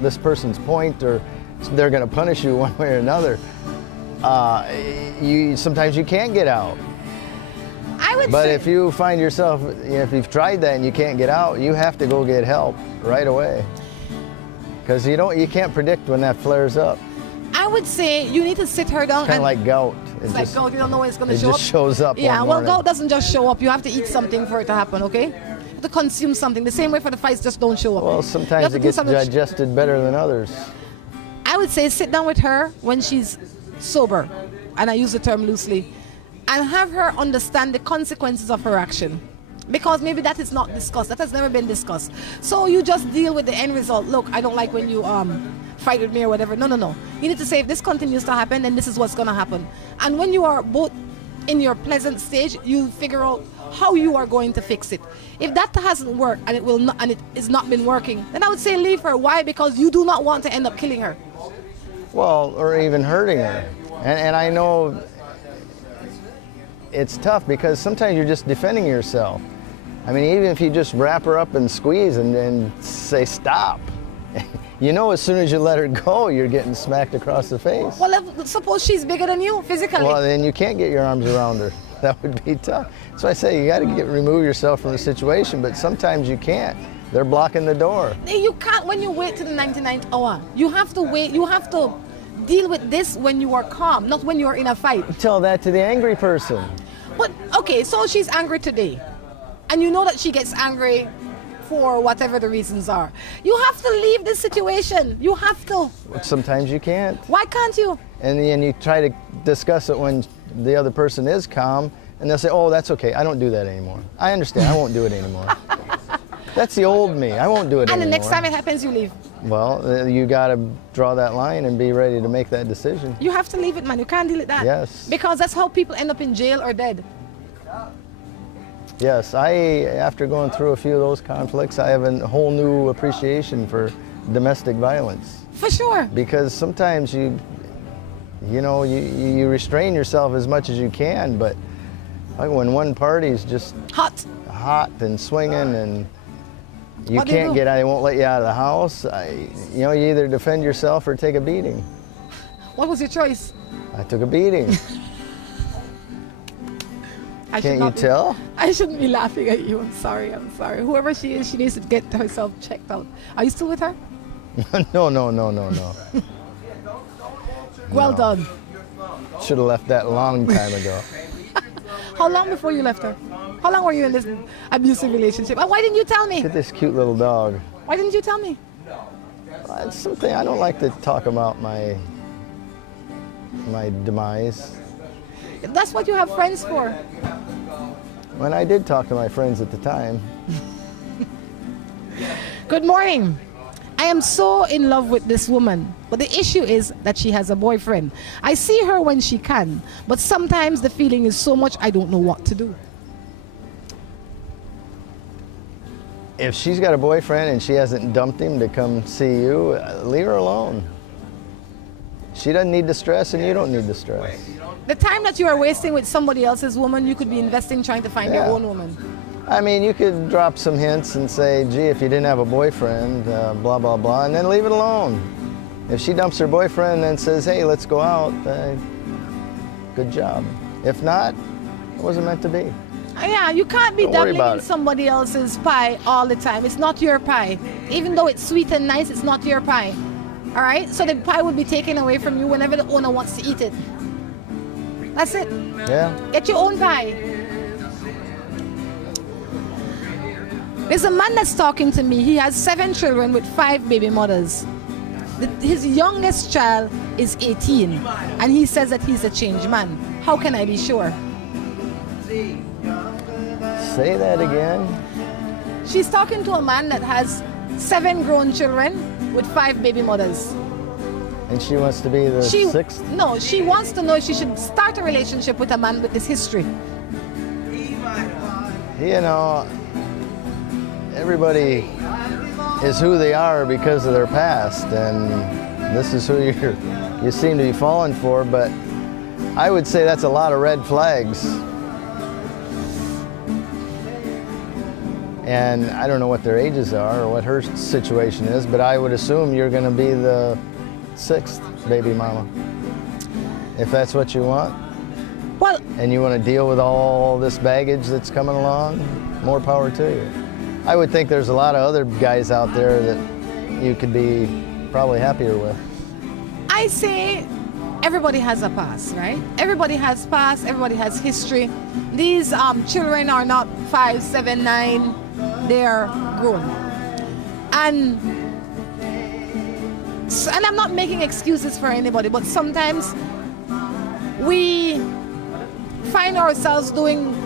this person's point, or they're going to punish you one way or another. Sometimes you can't get out. But if you find yourself, if you've tried that and you can't get out, you have to go get help right away. Because you can't predict when that flares up. I would say you need to sit her down. It's kind of like gout. It's like gout, you don't know when it's going to show up. It just shows up. Yeah, well, gout doesn't just show up. You have to eat something for it to happen, okay? You have to consume something. The same way for the fights just don't show up. Well, sometimes it gets digested better than others. I would say sit down with her when she's sober, and I use the term loosely, and have her understand the consequences of her action. Because maybe that is not discussed. That has never been discussed. So you just deal with the end result. Look, I don't like when you fight with me or whatever. No. You need to say, if this continues to happen, then this is what's going to happen. And when you are both in your pleasant stage, you figure out how you are going to fix it. If that hasn't worked and it is not been working, then I would say leave her. Why? Because you do not want to end up killing her. Well, or even hurting her. And I know it's tough because sometimes you're just defending yourself. I mean, even if you just wrap her up and squeeze and then say stop, you know, as soon as you let her go, you're getting smacked across the face. Well, suppose she's bigger than you physically. Well, then you can't get your arms around her. That would be tough. So I say you got to remove yourself from the situation, but sometimes you can't. They're blocking the door. You can't when you wait to the 99th hour. You have to wait. You have to deal with this when you are calm, not when you are in a fight. Tell that to the angry person. But, okay, so she's angry today. and you know that she gets angry for whatever the reasons are. You have to leave this situation. You have to. Sometimes you can't. Why can't you? And then you try to discuss it when the other person is calm, and they'll say, oh, that's okay, I don't do that anymore. I understand, I won't do it anymore. That's the old me, I won't do it anymore. And the next time it happens, you leave. Well, you gotta draw that line and be ready to make that decision. You have to leave it, man. You can't deal with that. Yes. Because that's how people end up in jail or dead. Yes, after going through a few of those conflicts, I have a whole new appreciation for domestic violence. For sure. Because sometimes you restrain yourself as much as you can, but when one party's just hot and swinging, and you can't get out, they won't let you out of the house, you either defend yourself or take a beating. What was your choice? I took a beating. Can't you tell? I shouldn't be laughing at you. I'm sorry. Whoever she is, she needs to get herself checked out. Are you still with her? No. Well done. Should have left that a long time ago. How long before you left her? How long were you in this abusive relationship? And why didn't you tell me? Look at this cute little dog. Why didn't you tell me? It's something I don't like to talk about my demise. That's what you have friends for. When I did talk to my friends at the time. Good morning. I am so in love with this woman, but the issue is that she has a boyfriend. I see her when she can, but sometimes the feeling is so much I don't know what to do. If she's got a boyfriend and she hasn't dumped him to come see you, leave her alone. She doesn't need the stress and you don't need the stress. The time that you are wasting with somebody else's woman, you could be investing trying to find your own woman. I mean, you could drop some hints and say, gee, if you didn't have a boyfriend, blah, blah, blah, and then leave it alone. If she dumps her boyfriend and then says, hey, let's go out, good job. If not, it wasn't meant to be. Yeah, you can't be dabbling in somebody else's pie all the time. It's not your pie. Even though it's sweet and nice, it's not your pie. All right? So the pie will be taken away from you whenever the owner wants to eat it. That's it. Yeah. Get your own pie. There's a man that's talking to me. He has 7 children with 5 baby mothers. His youngest child is 18, and he says that he's a changed man. How can I be sure? Say that again. She's talking to a man that has 7 grown children with 5 baby mothers. And she wants to be the 6th? No, she wants to know if she should start a relationship with a man with this history. You know, everybody is who they are because of their past, and this is who you seem to be falling for, but I would say that's a lot of red flags. And I don't know what their ages are or what her situation is, but I would assume you're going to be the 6th baby mama, if that's what you want. Well, and you want to deal with all this baggage that's coming along, more power to you. I would think there's a lot of other guys out there that you could be probably happier with. I say everybody has a past, right? Everybody has past, everybody has history. These children are not 5, 7, 9, they're grown. And I'm not making excuses for anybody, but sometimes we find ourselves doing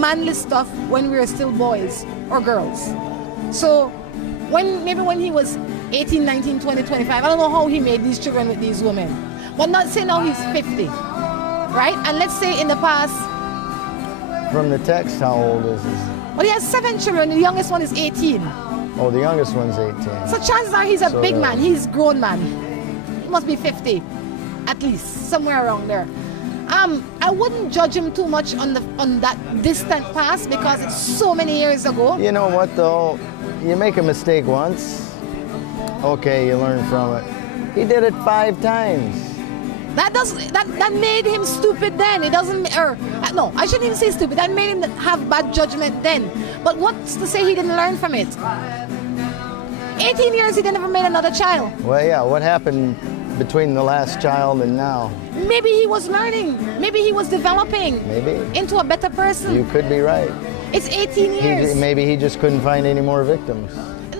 manly stuff when we were still boys or girls. So maybe when he was 18, 19, 20, 25, I don't know how he made these children with these women. But not say now he's 50, right? And let's say in the past. From the text, how old is he? Well, he has 7 children. The youngest one is 18. Oh, the youngest one's 18. So chances are he's a big man. He's a grown man. He must be 50, at least, somewhere around there. I wouldn't judge him too much on that distant past because it's so many years ago. You know what, though? You make a mistake once, okay, you learn from it. He did it 5 times. That made him stupid then. It doesn't, no, I shouldn't even say stupid. That made him have bad judgment then. But what's to say he didn't learn from it? 18 years he never made another child. Well, yeah, what happened between the last child and now? Maybe he was learning. Maybe he was developing. Maybe. Into a better person. You could be right. It's 18 years. Maybe he just couldn't find any more victims.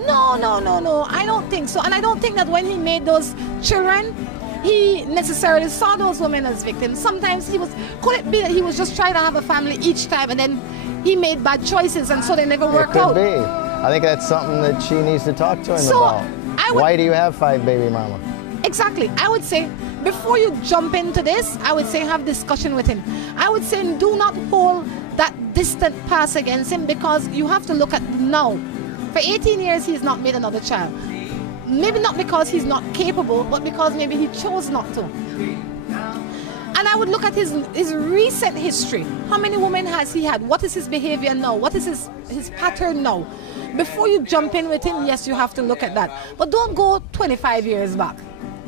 No. I don't think so. And I don't think that when he made those children, he necessarily saw those women as victims. Sometimes could it be that he was just trying to have a family each time and then he made bad choices and so they never worked out? It could be. I think that's something that she needs to talk to him about. Why do you have 5 baby mama? Exactly. I would say before you jump into this, I would say have discussion with him. I would say do not hold that distant past against him because you have to look at now. For 18 years, he's not made another child. Maybe not because he's not capable, but because maybe he chose not to. And I would look at his recent history. How many women has he had? What is his behavior now? What is his pattern now? Before you jump in with him, yes, you have to look at that. But don't go 25 years back.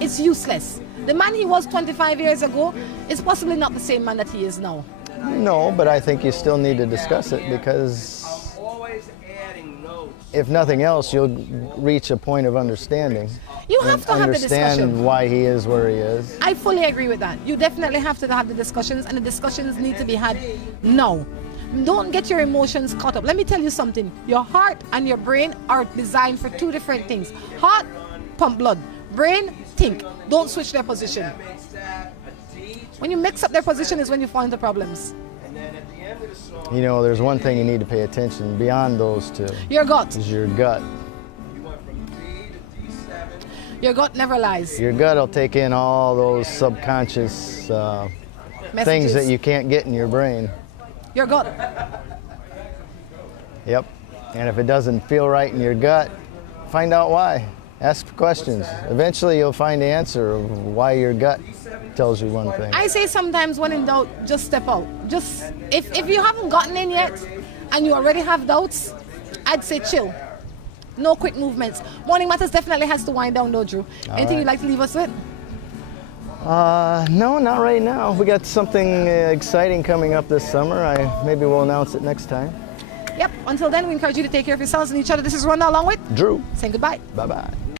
It's useless. The man he was 25 years ago is possibly not the same man that he is now. No, but I think you still need to discuss it because if nothing else, you'll reach a point of understanding. You have to have the discussion. Understand why he is where he is. I fully agree with that. You definitely have to have the discussions, and the discussions need to be had now. Don't get your emotions caught up. Let me tell you something. Your heart and your brain are designed for 2 different things. Heart, pump blood. Brain, think. Don't switch their position. When you mix up their position is when you fall into problems. You know, there's one thing you need to pay attention beyond those 2. Your gut. Is your gut. Your gut never lies. Your gut will take in all those subconscious things that you can't get in your brain. Your gut. Yep. And if it doesn't feel right in your gut, find out why. Ask questions. Eventually you'll find the answer of why your gut tells you one thing. I say sometimes when in doubt, just step out. Just if you haven't gotten in yet and you already have doubts, I'd say chill. No quick movements. Morning Matters definitely has to wind down though, Drew. Anything you'd like to leave us with? No, not right now. We got something exciting coming up this summer. Maybe we'll announce it next time. Yep. Until then, we encourage you to take care of yourselves and each other. This is Rhonda along with Drew. Saying goodbye. Bye-bye.